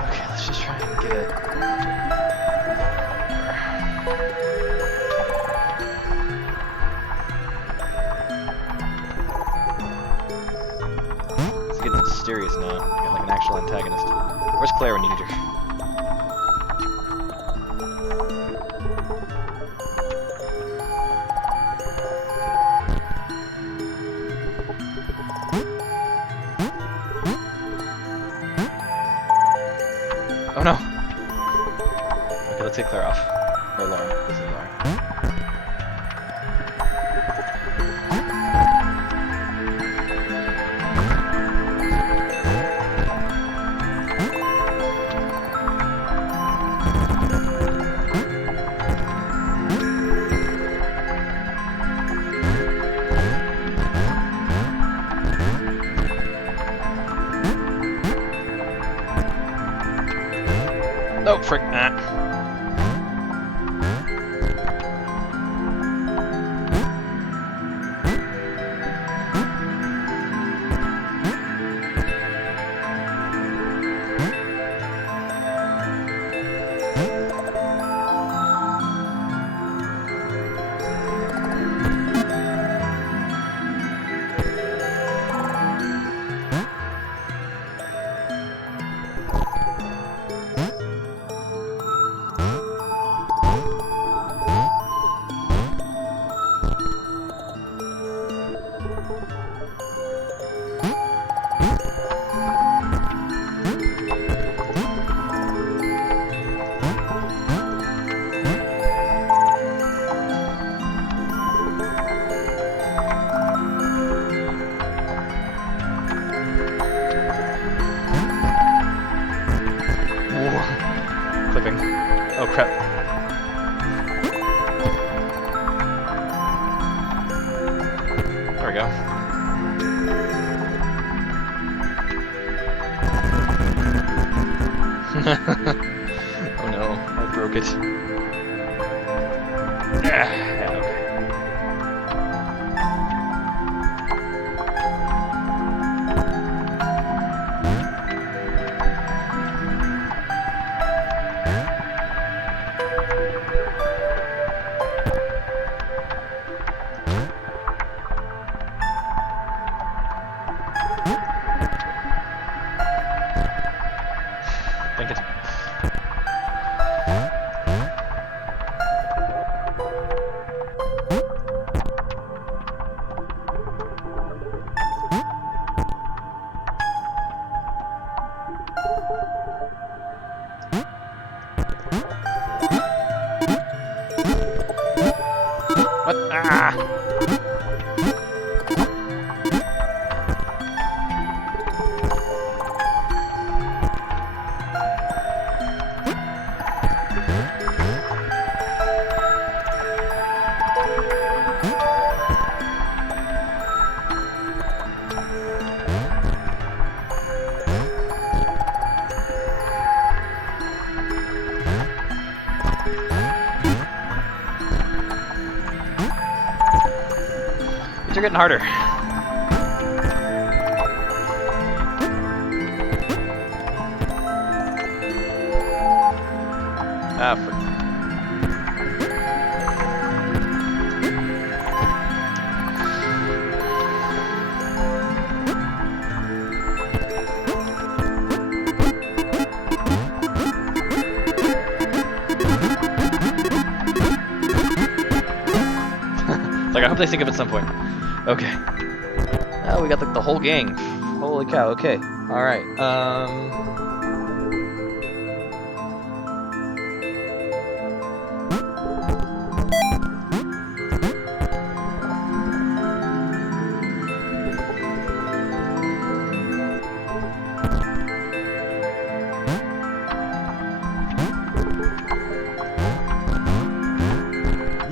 Okay, let's just try and get it. It's getting mysterious now. We got like an actual antagonist. Where's Claire when you need her? Oh no! Okay, let's take Claire off. Or Laura. This is Laura. Oh, frick. Ah. Clipping. Oh crap. There we go. Oh no, I broke it. Yeah, okay. Think it's what? Ah! These are getting harder. Ah, frick. Like, I hope they think of it at some point. Okay. Oh, we got the whole gang. Holy cow, okay. Alright,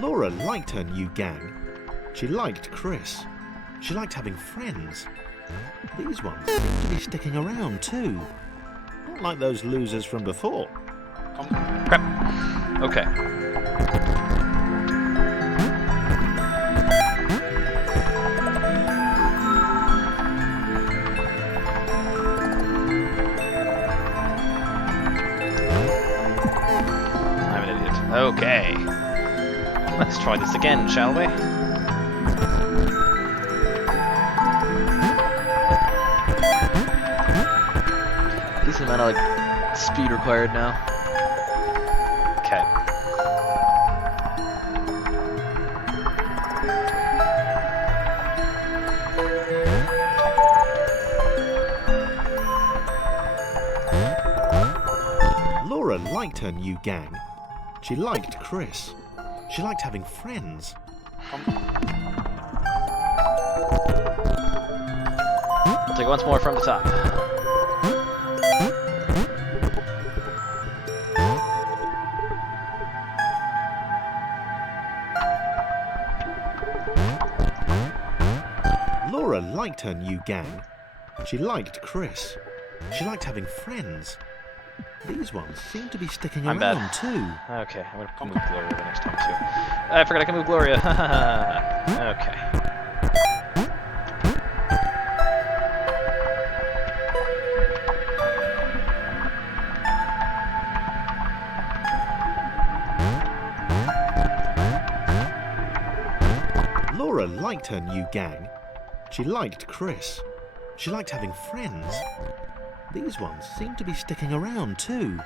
Laura liked her new gang. She liked Chris. She liked having friends. These ones seem to be sticking around too. Not like those losers from before. crap. Okay. I'm an idiot. Okay. Let's try this again, shall we? Decent amount of like speed required now. Okay. Laura liked her new gang. She liked Chris. She liked having friends. I'll take it once more from the top. Laura liked her new gang. She liked Chris. She liked having friends. These ones seem to be sticking I'm around bad. too. Okay, I'm gonna move Gloria the next time too. I forgot I can move Gloria. Okay. Laura liked her new gang. She liked Chris. She liked having friends. These ones seem to be sticking around too.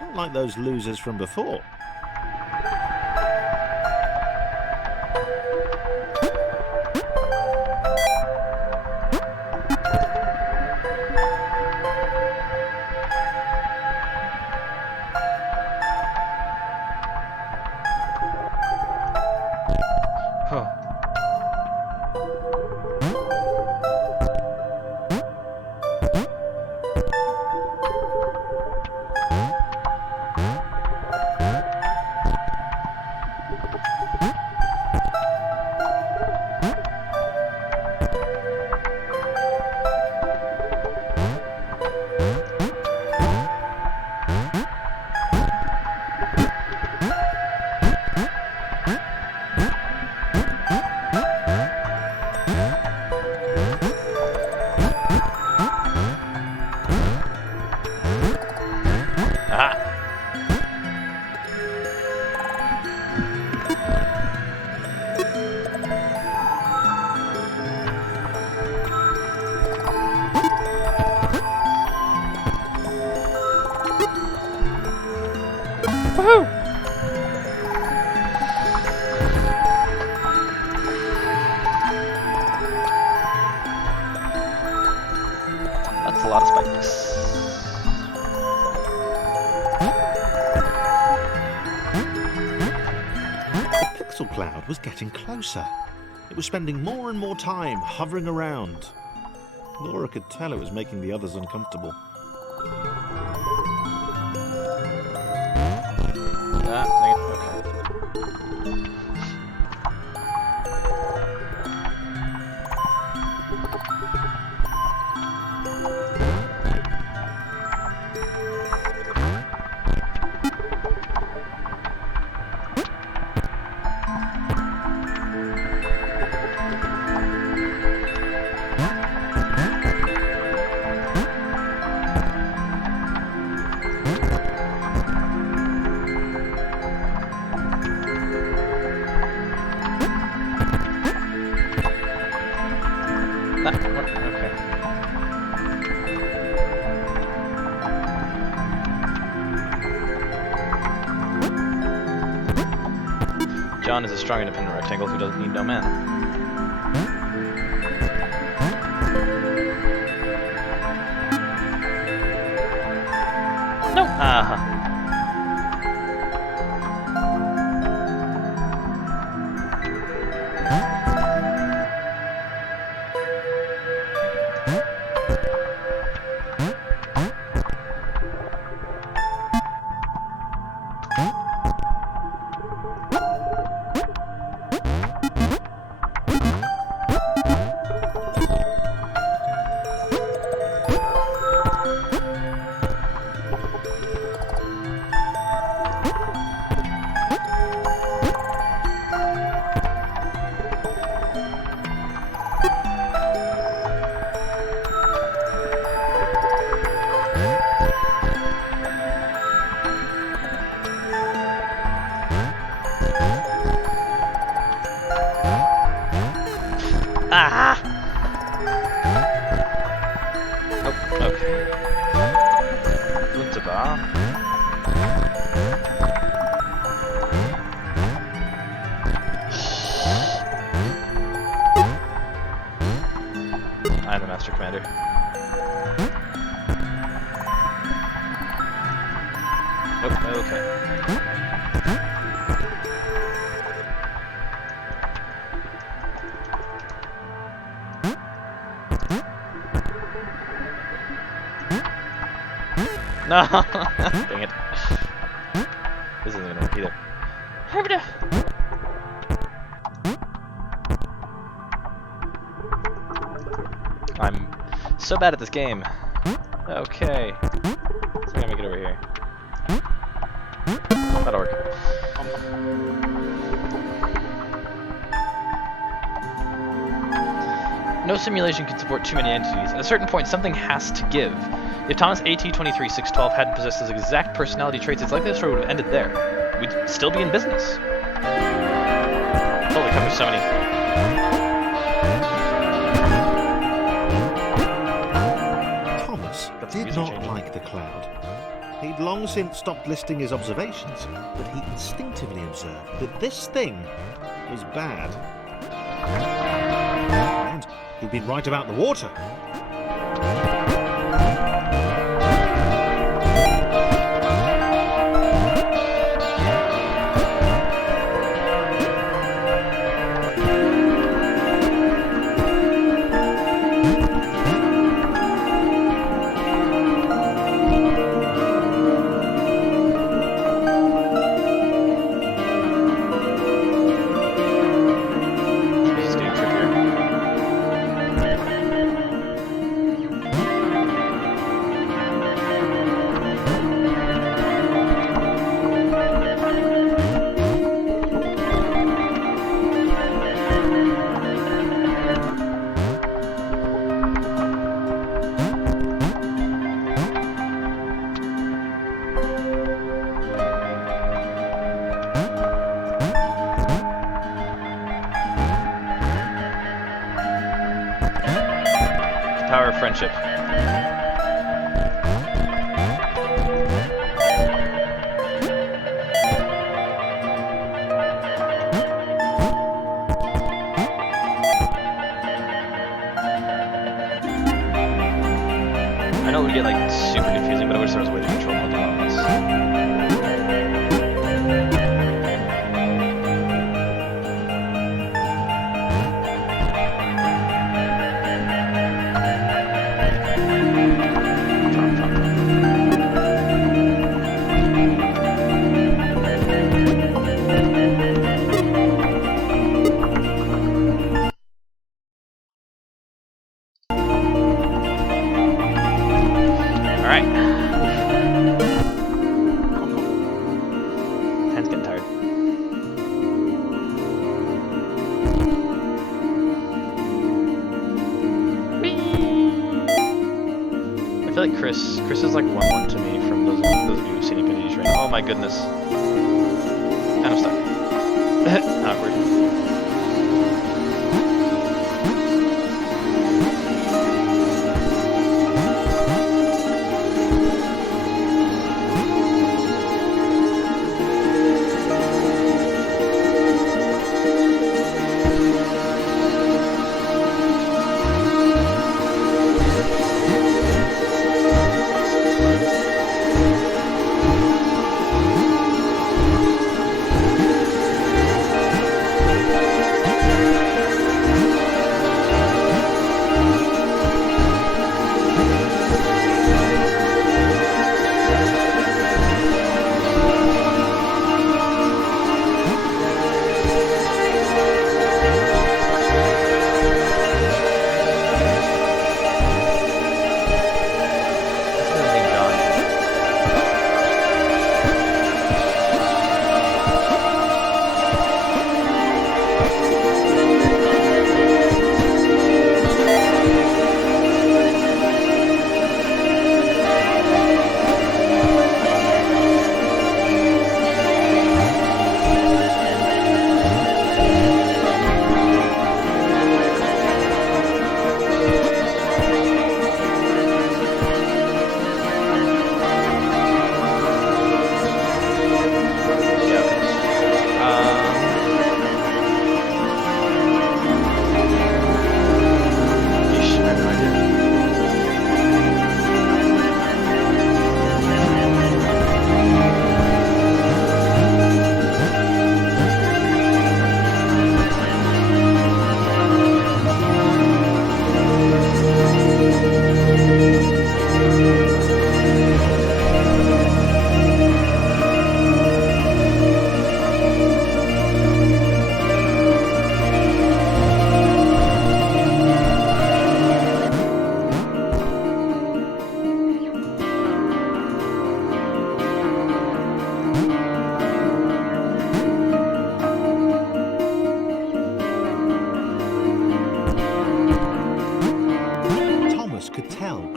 Not like those losers from before. Huh. Woohoo! That's a lot of spikes. The pixel cloud was getting closer. It was spending more and more time hovering around. Laura could tell it was making the others uncomfortable. Okay. John is a strong, independent rectangle who doesn't need no man. No. Ah! Oh, okay. Wunderbar. I'm the Master Commander. Oh, okay. No! Dang it. This isn't gonna work either. I'm so bad at this game. Okay. So I'm gonna make it over here. That'll work. No simulation can support too many entities. At a certain point, something has to give. If Thomas AT-23-612 hadn't possessed his exact personality traits, it's likely the story would have ended there. We'd still be in business. Holy crap, there's so many. Thomas did not like the cloud. He'd long since stopped listing his observations, but he instinctively observed that this thing was bad. And he'd been right about the water. Power of friendship. I know it would get like super confusing, but I wish there was a way to control multiple elements. Alright. Hand's getting tired. Whee! I feel like Chris is like 1-1 to me from those of you who've seen Infinity Train. Oh my goodness. And I'm stuck. Awkward.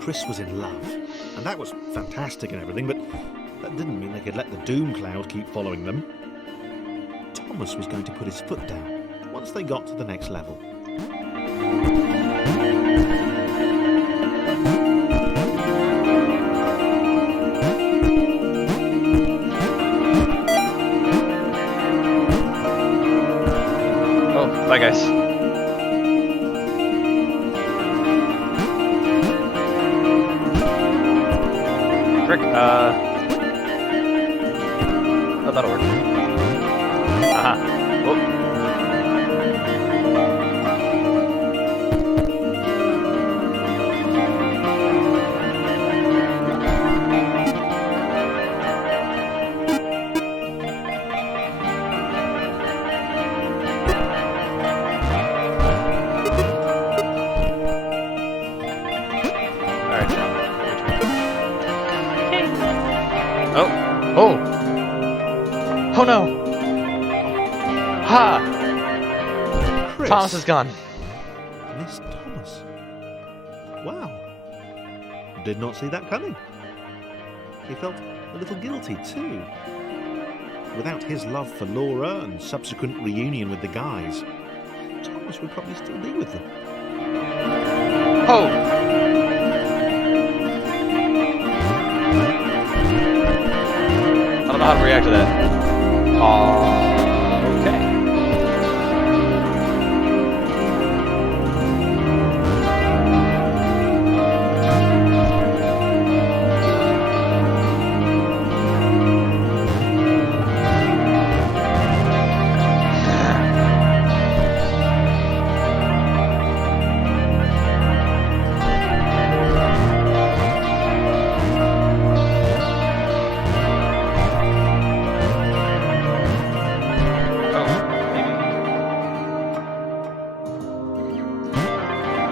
Chris was in love, and that was fantastic and everything, but that didn't mean they could let the doom cloud keep following them. Thomas was going to put his foot down once they got to the next level. Oh, bye guys. Frick, oh, that'll work. Aha. Oh. Alright, now. Oh! Oh! Oh no! Ha! Chris Thomas is gone. missed Thomas. Wow. Did not see that coming. He felt a little guilty too. Without his love for Laura and subsequent reunion with the guys, Thomas would probably still be with them. Oh! I don't know how to react to that. Okay.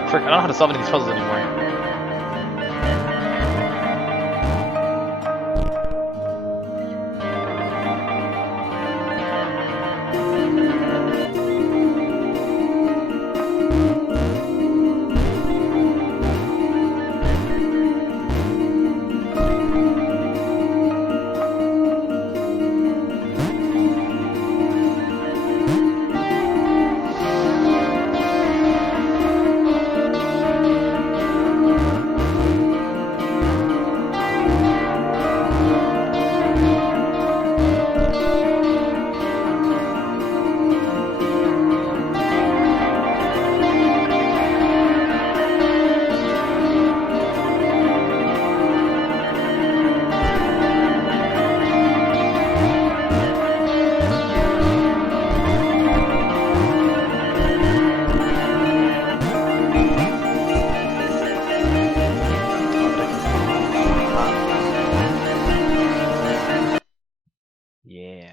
Frick, I don't know how to solve any of these puzzles anymore. Yeah.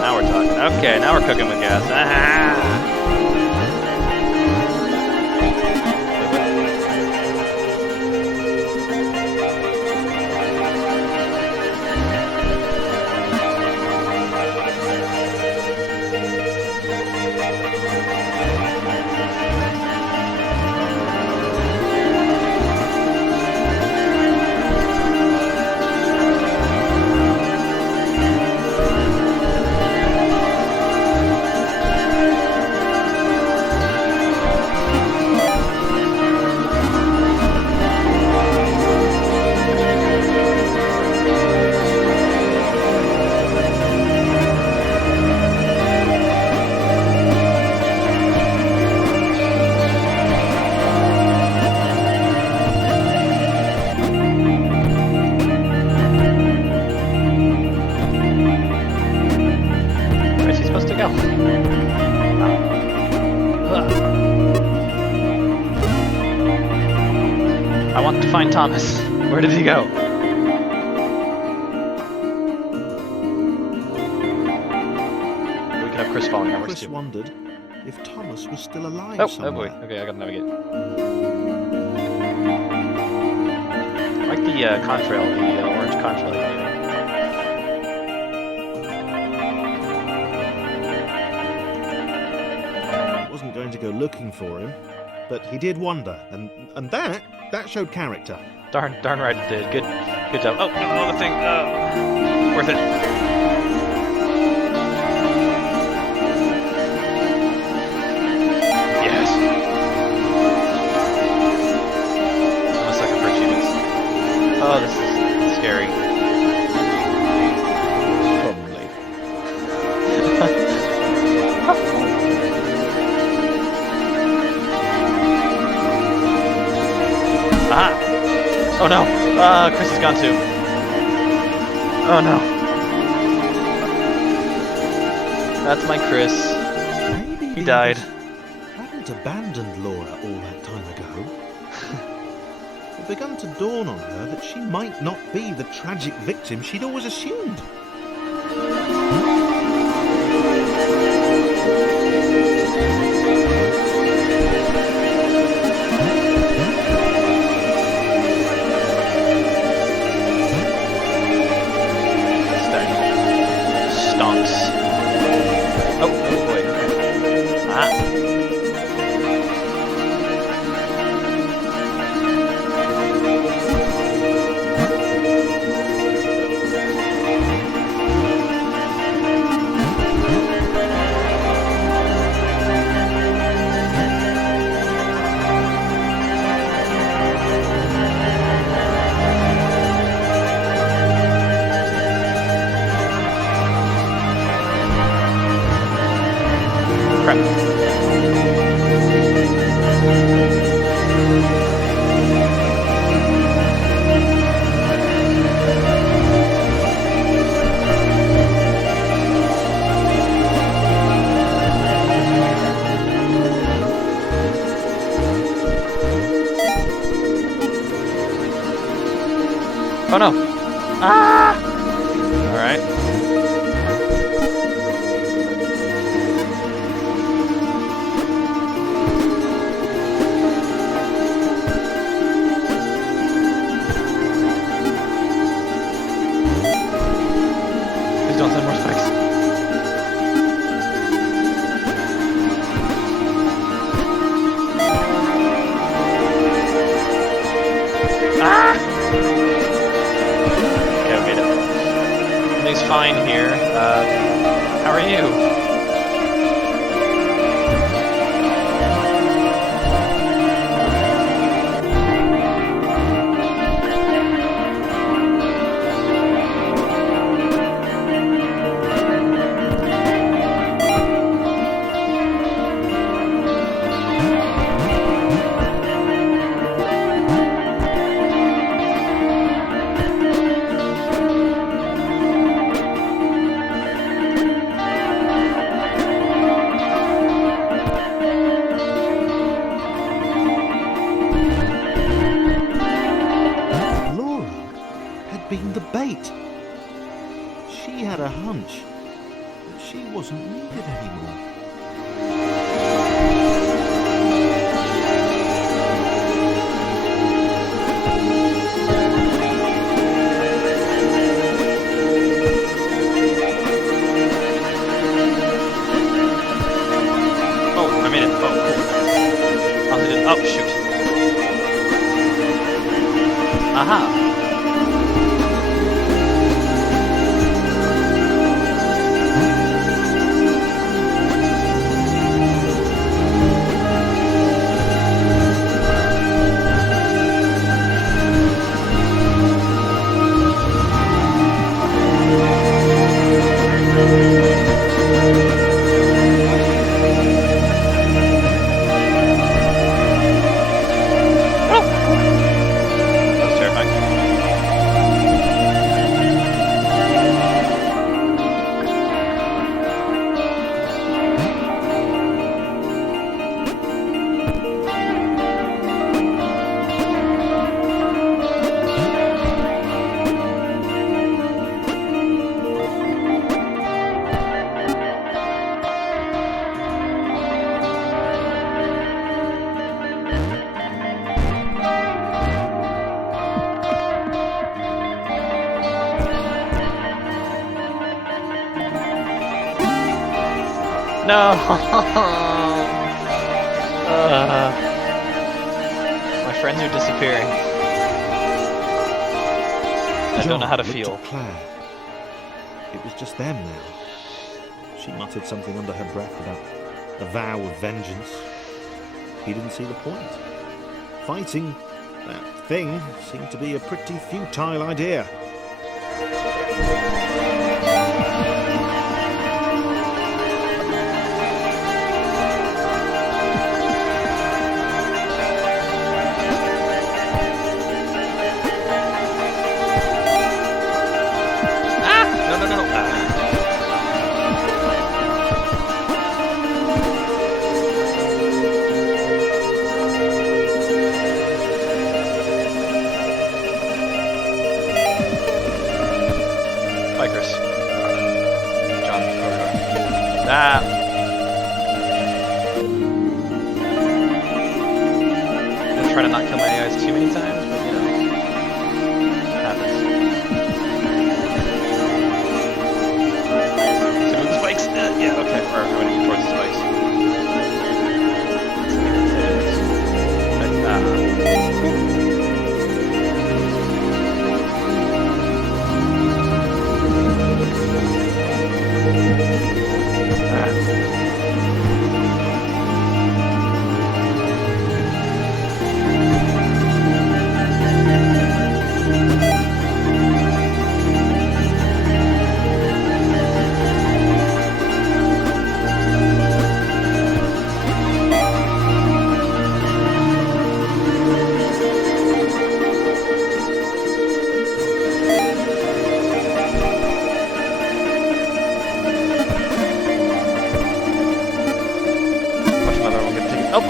Now we're talking. Okay, now we're cooking with gas. Ah! Where's he supposed to go? I want to find Thomas. Where did he go? We can have Chris following numbers Chris too. wondered if Thomas was still alive Oh, oh somewhere. boy. Okay, I gotta navigate. I like the contrail, the orange contrail you're leaving. He wasn't going to go looking for him, but he did wonder, and that showed character. Darn right it did. Good job. Oh, no, the thing. Worth it. Yes. I'm a sucker for achievements. Oh, this is scary. Probably. Aha! Oh no! Chris is gone too. Oh no. That's my Chris. Maybe He died. Hadn't abandoned Laura all that time ago. It began to dawn on her that she might not be the tragic victim she'd always assumed. Stonks. Oh boy. Ah. Oh no! Ah! Alright. Please don't send more spikes. Ah! Everything's fine here. How are you? Been the bait. She had a hunch that she wasn't needed anymore. Oh, I made it. Oh, cool. I did. Oh, shoot. Aha. No. friends are disappearing. I don't know how to John looked feel. at Claire. It was just them now. She muttered something under her breath about a vow of vengeance. He didn't see the point. Fighting that thing seemed to be a pretty futile idea. Bye, Chris. John, over. Ah! I'll try to not kill my AIs too many times, but you know, it happens. So move the spikes? Yeah, okay. Or I'm gonna get towards the spikes.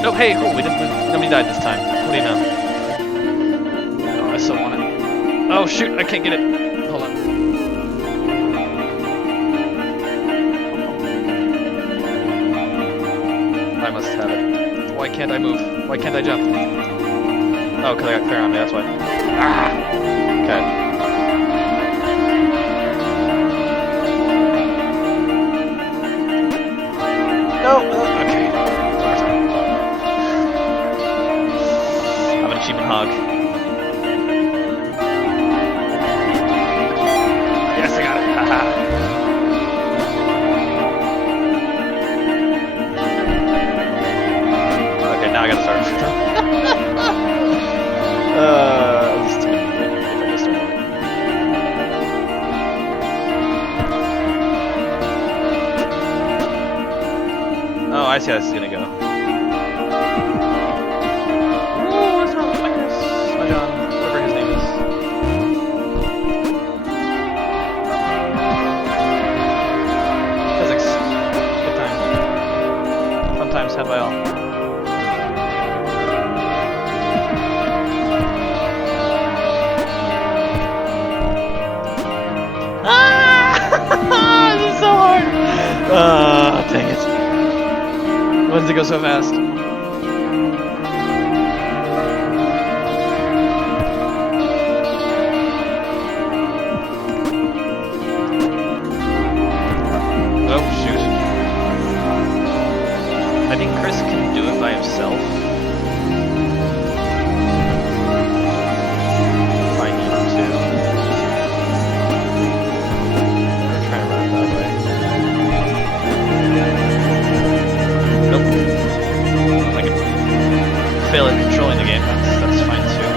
Oh, hey, cool. Nobody died this time. What do you know? Oh, I still want it. Oh, shoot, I can't get it. Hold on. I must have it. Why can't I move? Why can't I jump? Oh, because I got Claire on me, that's why. Ah! Okay. No! Okay. Achievement hog. Yes, I got it. Haha. Okay, now I gotta start. This is too many if I just start over. Oh, I see how this is gonna go. Had by all. Ah! This is so hard. Dang it. Why does it go so fast? Oh, shoot. I think Chris can do it by himself. If I need him to. I'm gonna try and run it that way. Nope. I can fail at controlling the game. That's fine too.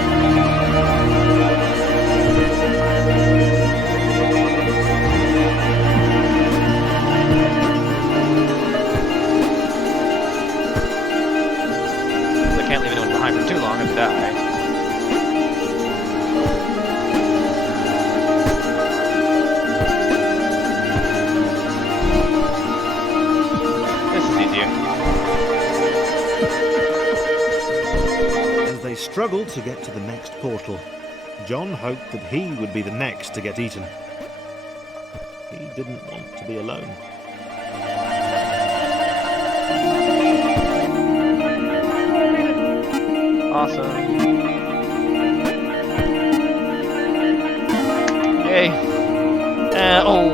Can't leave anyone behind for too long and die. This is easier. As they struggled to get to the next portal, John hoped that he would be the next to get eaten. He didn't want to be alone. Awesome. Yay. Oh.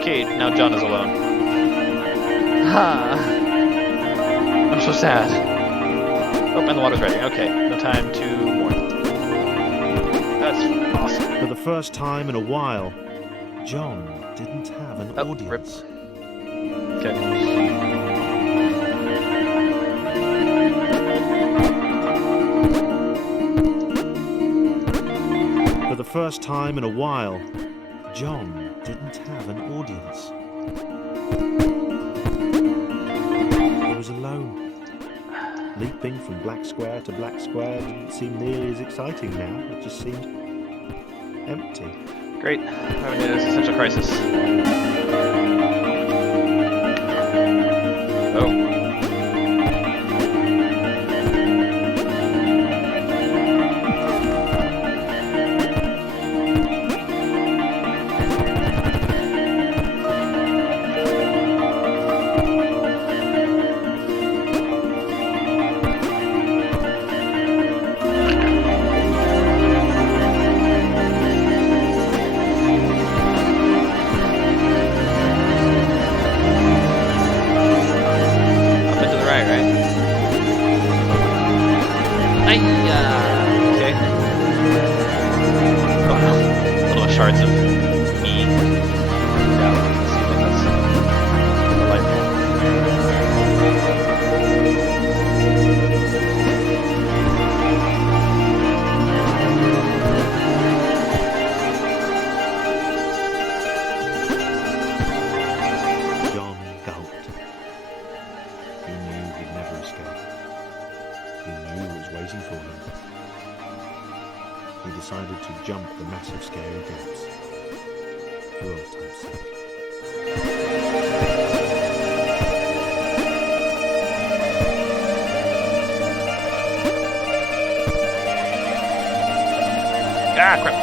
Okay, now John is alone. Ha. I'm so sad. Oh, and the water's ready. Okay, no time to mourn. That's awesome. For the first time in a while, John didn't have an audience. Okay. For the first time in a while, John didn't have an audience. He was alone. Leaping from black square to black square didn't seem nearly as exciting now. It just seemed empty. Great. Having an existential crisis. Oh. Okay. Oh no. Little shards of me. Yeah, let's see if that's delightful. John gulped. He knew he'd never escape. He knew it was waiting for him. He decided to jump the massive scary gaps. For old time's sake. Ah, crap.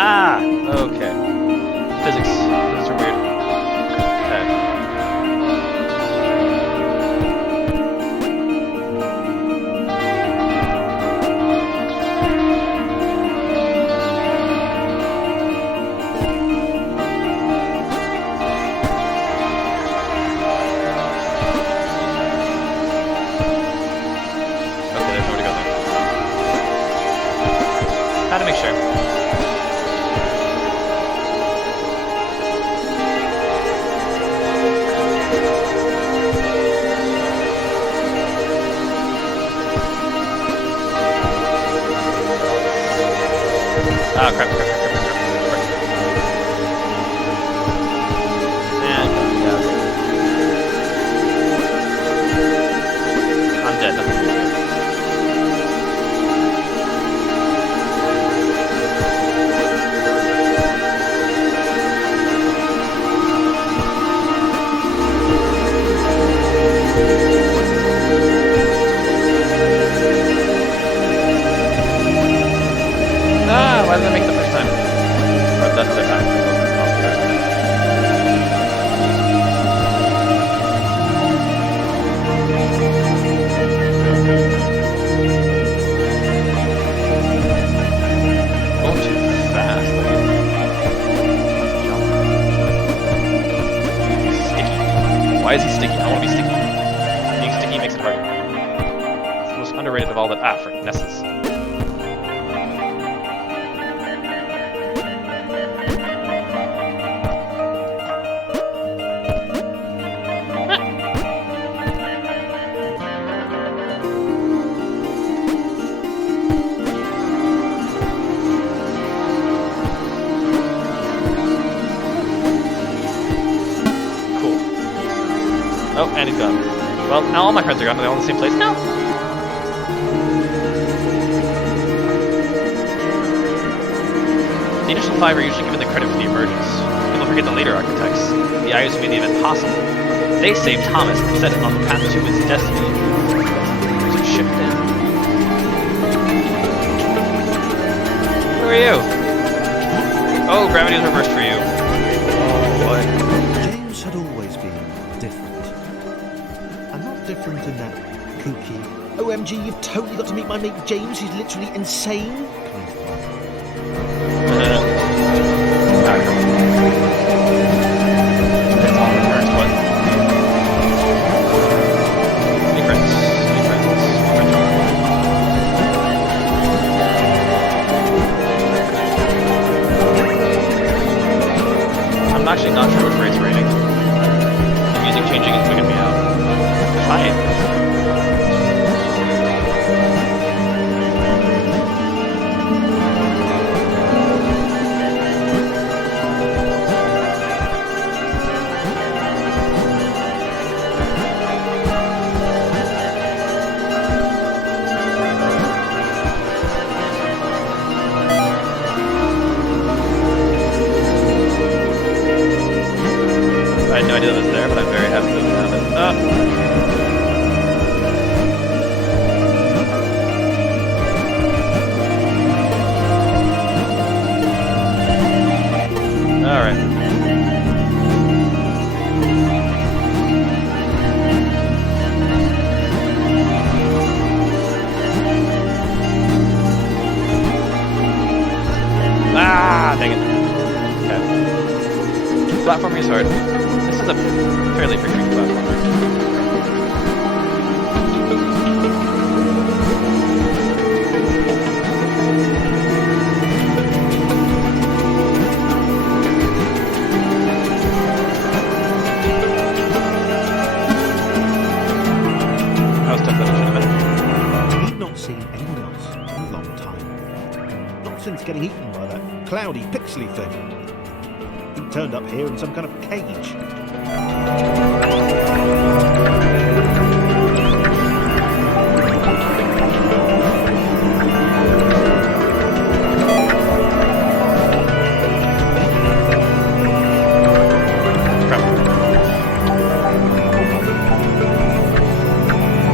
Ah, okay. Physics are weird. Okay. Okay, there's nowhere to go there. How to make sure. Ah, crap. And, I'm dead. Why did I make the first time? Or that's the time. Not the first time. Going too fast. Jump. Sticky. Why is he sticky? I want to be sticky. Being sticky makes it harder. It's the most underrated of all that. Ah, for Nessus. Oh, and he's gone. Well, now all my friends are gone. Are they all in the same place now? The initial five are usually given the credit for the emergence. People forget the later architects, the Ayus who made the event possible. They saved Thomas and set him on the path to his destiny. There's a ship then. Who are you? Oh, gravity is reversed for you. Oh, boy. James had always been different. And not different in that kooky, OMG, you've totally got to meet my mate James, who's literally insane. That's all the first one. New friends. I'm actually not sure what Ray's rating. The music changing is wigging me out. Fine. I had no idea that was there, but I'm very happy that we have it. Alright. Ah, dang it. Okay. Platforming is hard. This is a fairly frequent platformer. That was tougher than it should have been. He'd not seen anyone else in a long time. Not since getting eaten by that cloudy, pixely thing. He turned up here in some kind of cage.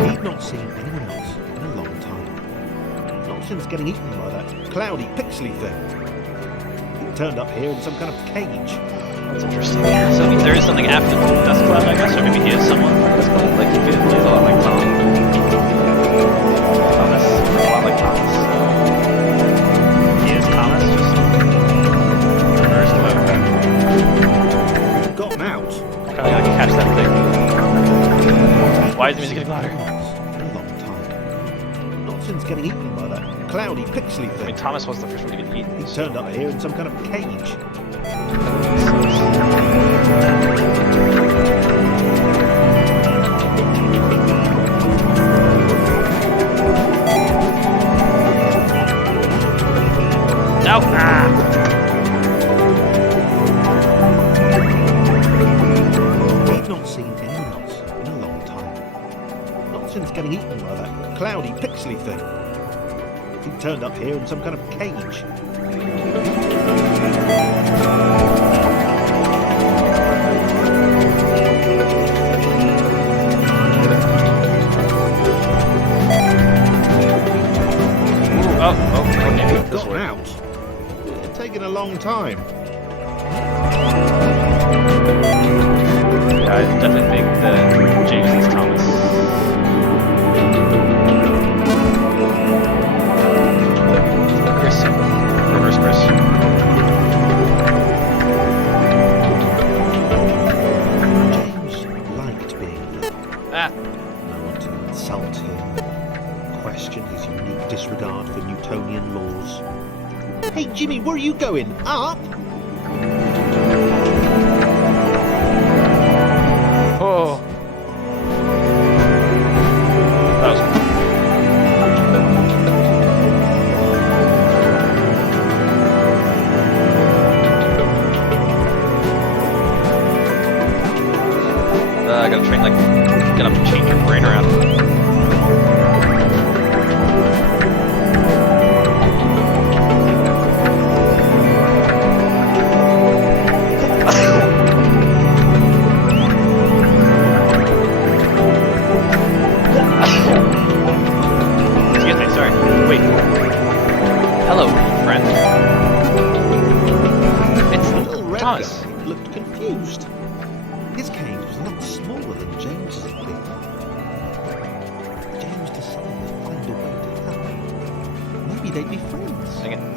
He'd not seen anyone else in a long time. Not since getting eaten by that cloudy, pixely thing. He turned up here in some kind of cage. That's interesting. So it means there is something after the Dust Cloud, I guess, or maybe he is someone from the Dust Cloud. Like, he's a lot like Tom. Thomas. A lot like Thomas. He is Thomas, just reversed way. Gotten out. Kind of like catch that thing. Why is the music getting louder? In a long time. Not since getting eaten by that cloudy, pixely I mean, thing. Thomas was the first one to get eaten. He turned up here in some kind of cage. No! Ah! He'd not seen anyone else in a long time. Not since getting eaten by that cloudy, pixely thing. He turned up here in some kind of cage. Okay, this Gotten way. out. It's taken a long time. Yeah, I definitely think that James is Thomas. Chris. Reverse Chris. James liked being there. Ah! No one to insult him, question his unique disregard for Newtonian laws. Hey Jimmy, where are you going? Up? Oh! That was cool. I gotta train, like, gotta change your brain around. Excuse me, sorry. Wait. Hello, friend. It's Little red Thomas. guy looked confused. His cage was a lot smaller than James's bit. James decided they'd be friends. Dang it.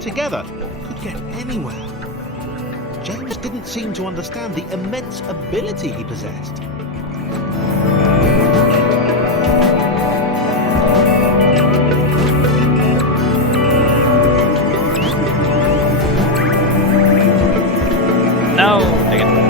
Together could get anywhere. James didn't seem to understand the immense ability he possessed. No, dang it.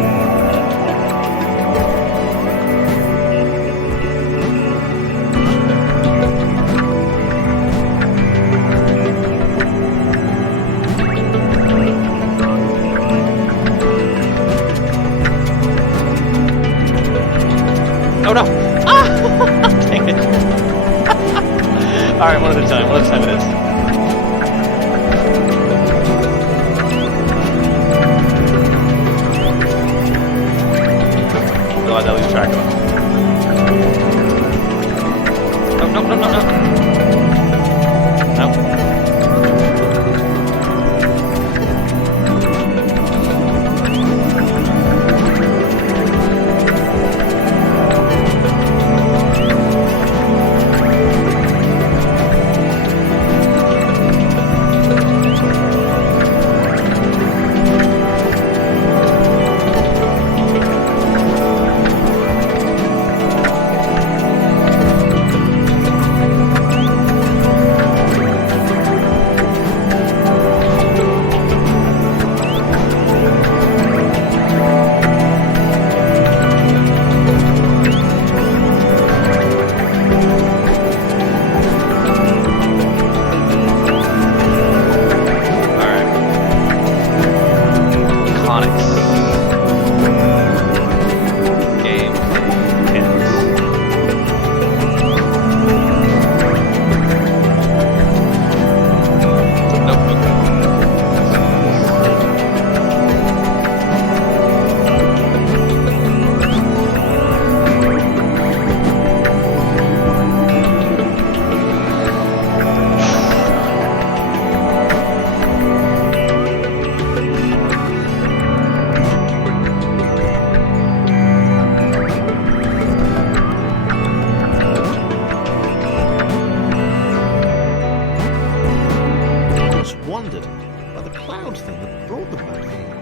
wondered why the cloud thing had brought them both here.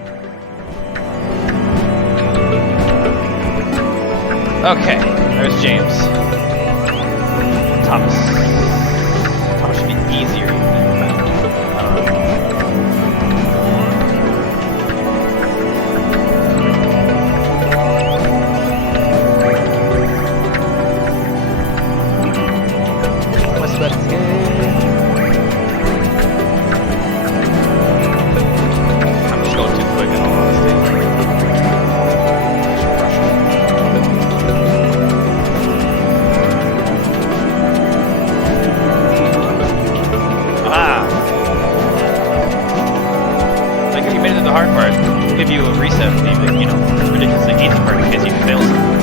Okay, there's James. Thomas. Thomas should be easier to think I'm just going too quick in all honesty. The hard part, we'll give you a reset, maybe, you know, ridiculously easy part in case you fail something.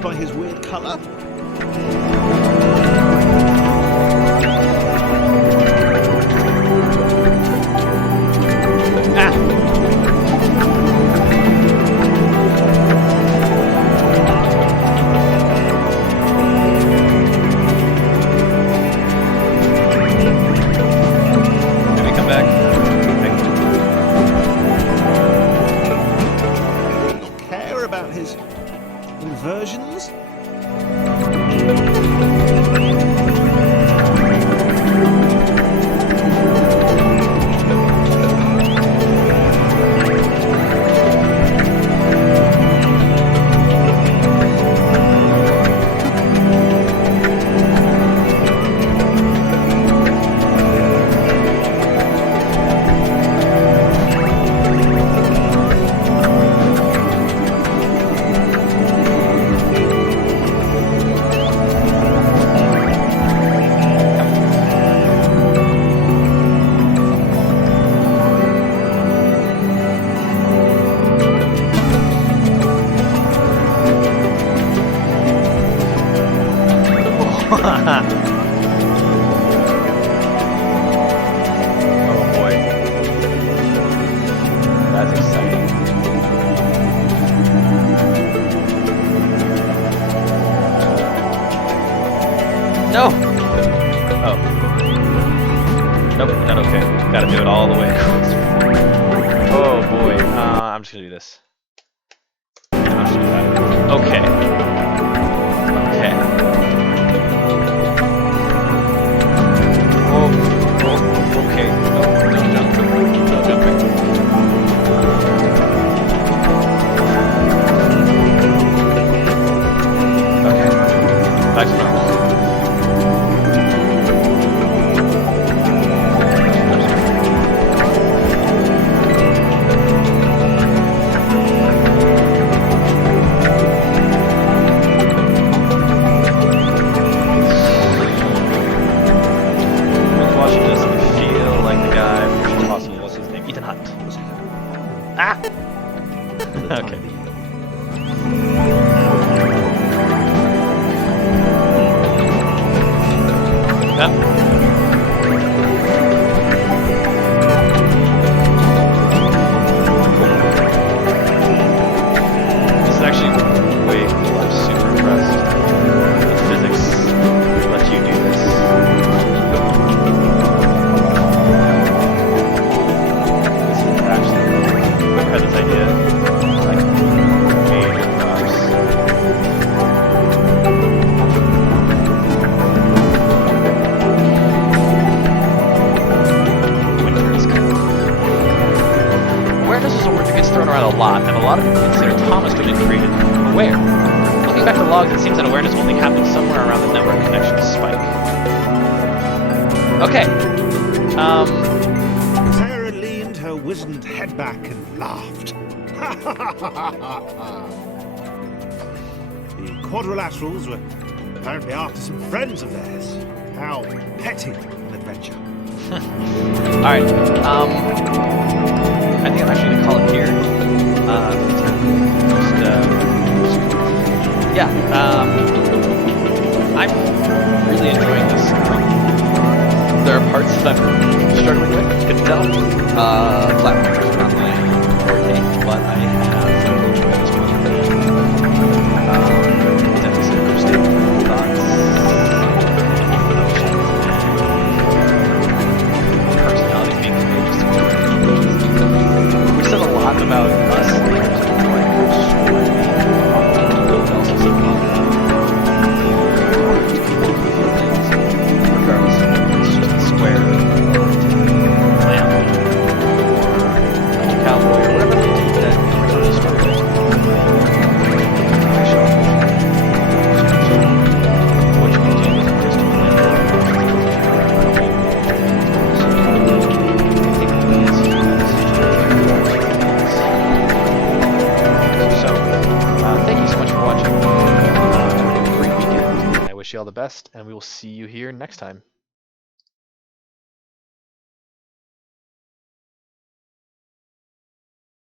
By his weird colour? Can we come back? I don't care about his inversions. time Okay. of the year. This is actually way cool. I'm super impressed. The physics let you do this. This is actually whoever had this idea, like, major props. Winter is coming. Awareness is a word that gets thrown around a lot, and a lot of people consider Thomas to have been created aware. Looking back at logs, it seems that awareness only happened somewhere around the network connection spike. Okay. Sarah leaned her wizened head back and laughed. The Quadrilaterals were apparently after some friends of theirs. How petty an adventure. Alright, I think I'm actually gonna call it here. I'm really enjoying this. There are parts that I'm struggling with, you can tell. Platformers are not my forte, but I have enjoyed this one. Definitely some interesting thoughts. Personalities being created, just we said a lot about us in terms of players, but also said a lot about regardless of whether it's just a square lamp or a cowboy or whatever they do that brings on the story. What you can do with a crystal lamp. Thank you so much for watching. Have a great weekend. I wish you all the best, and we will see you here next time.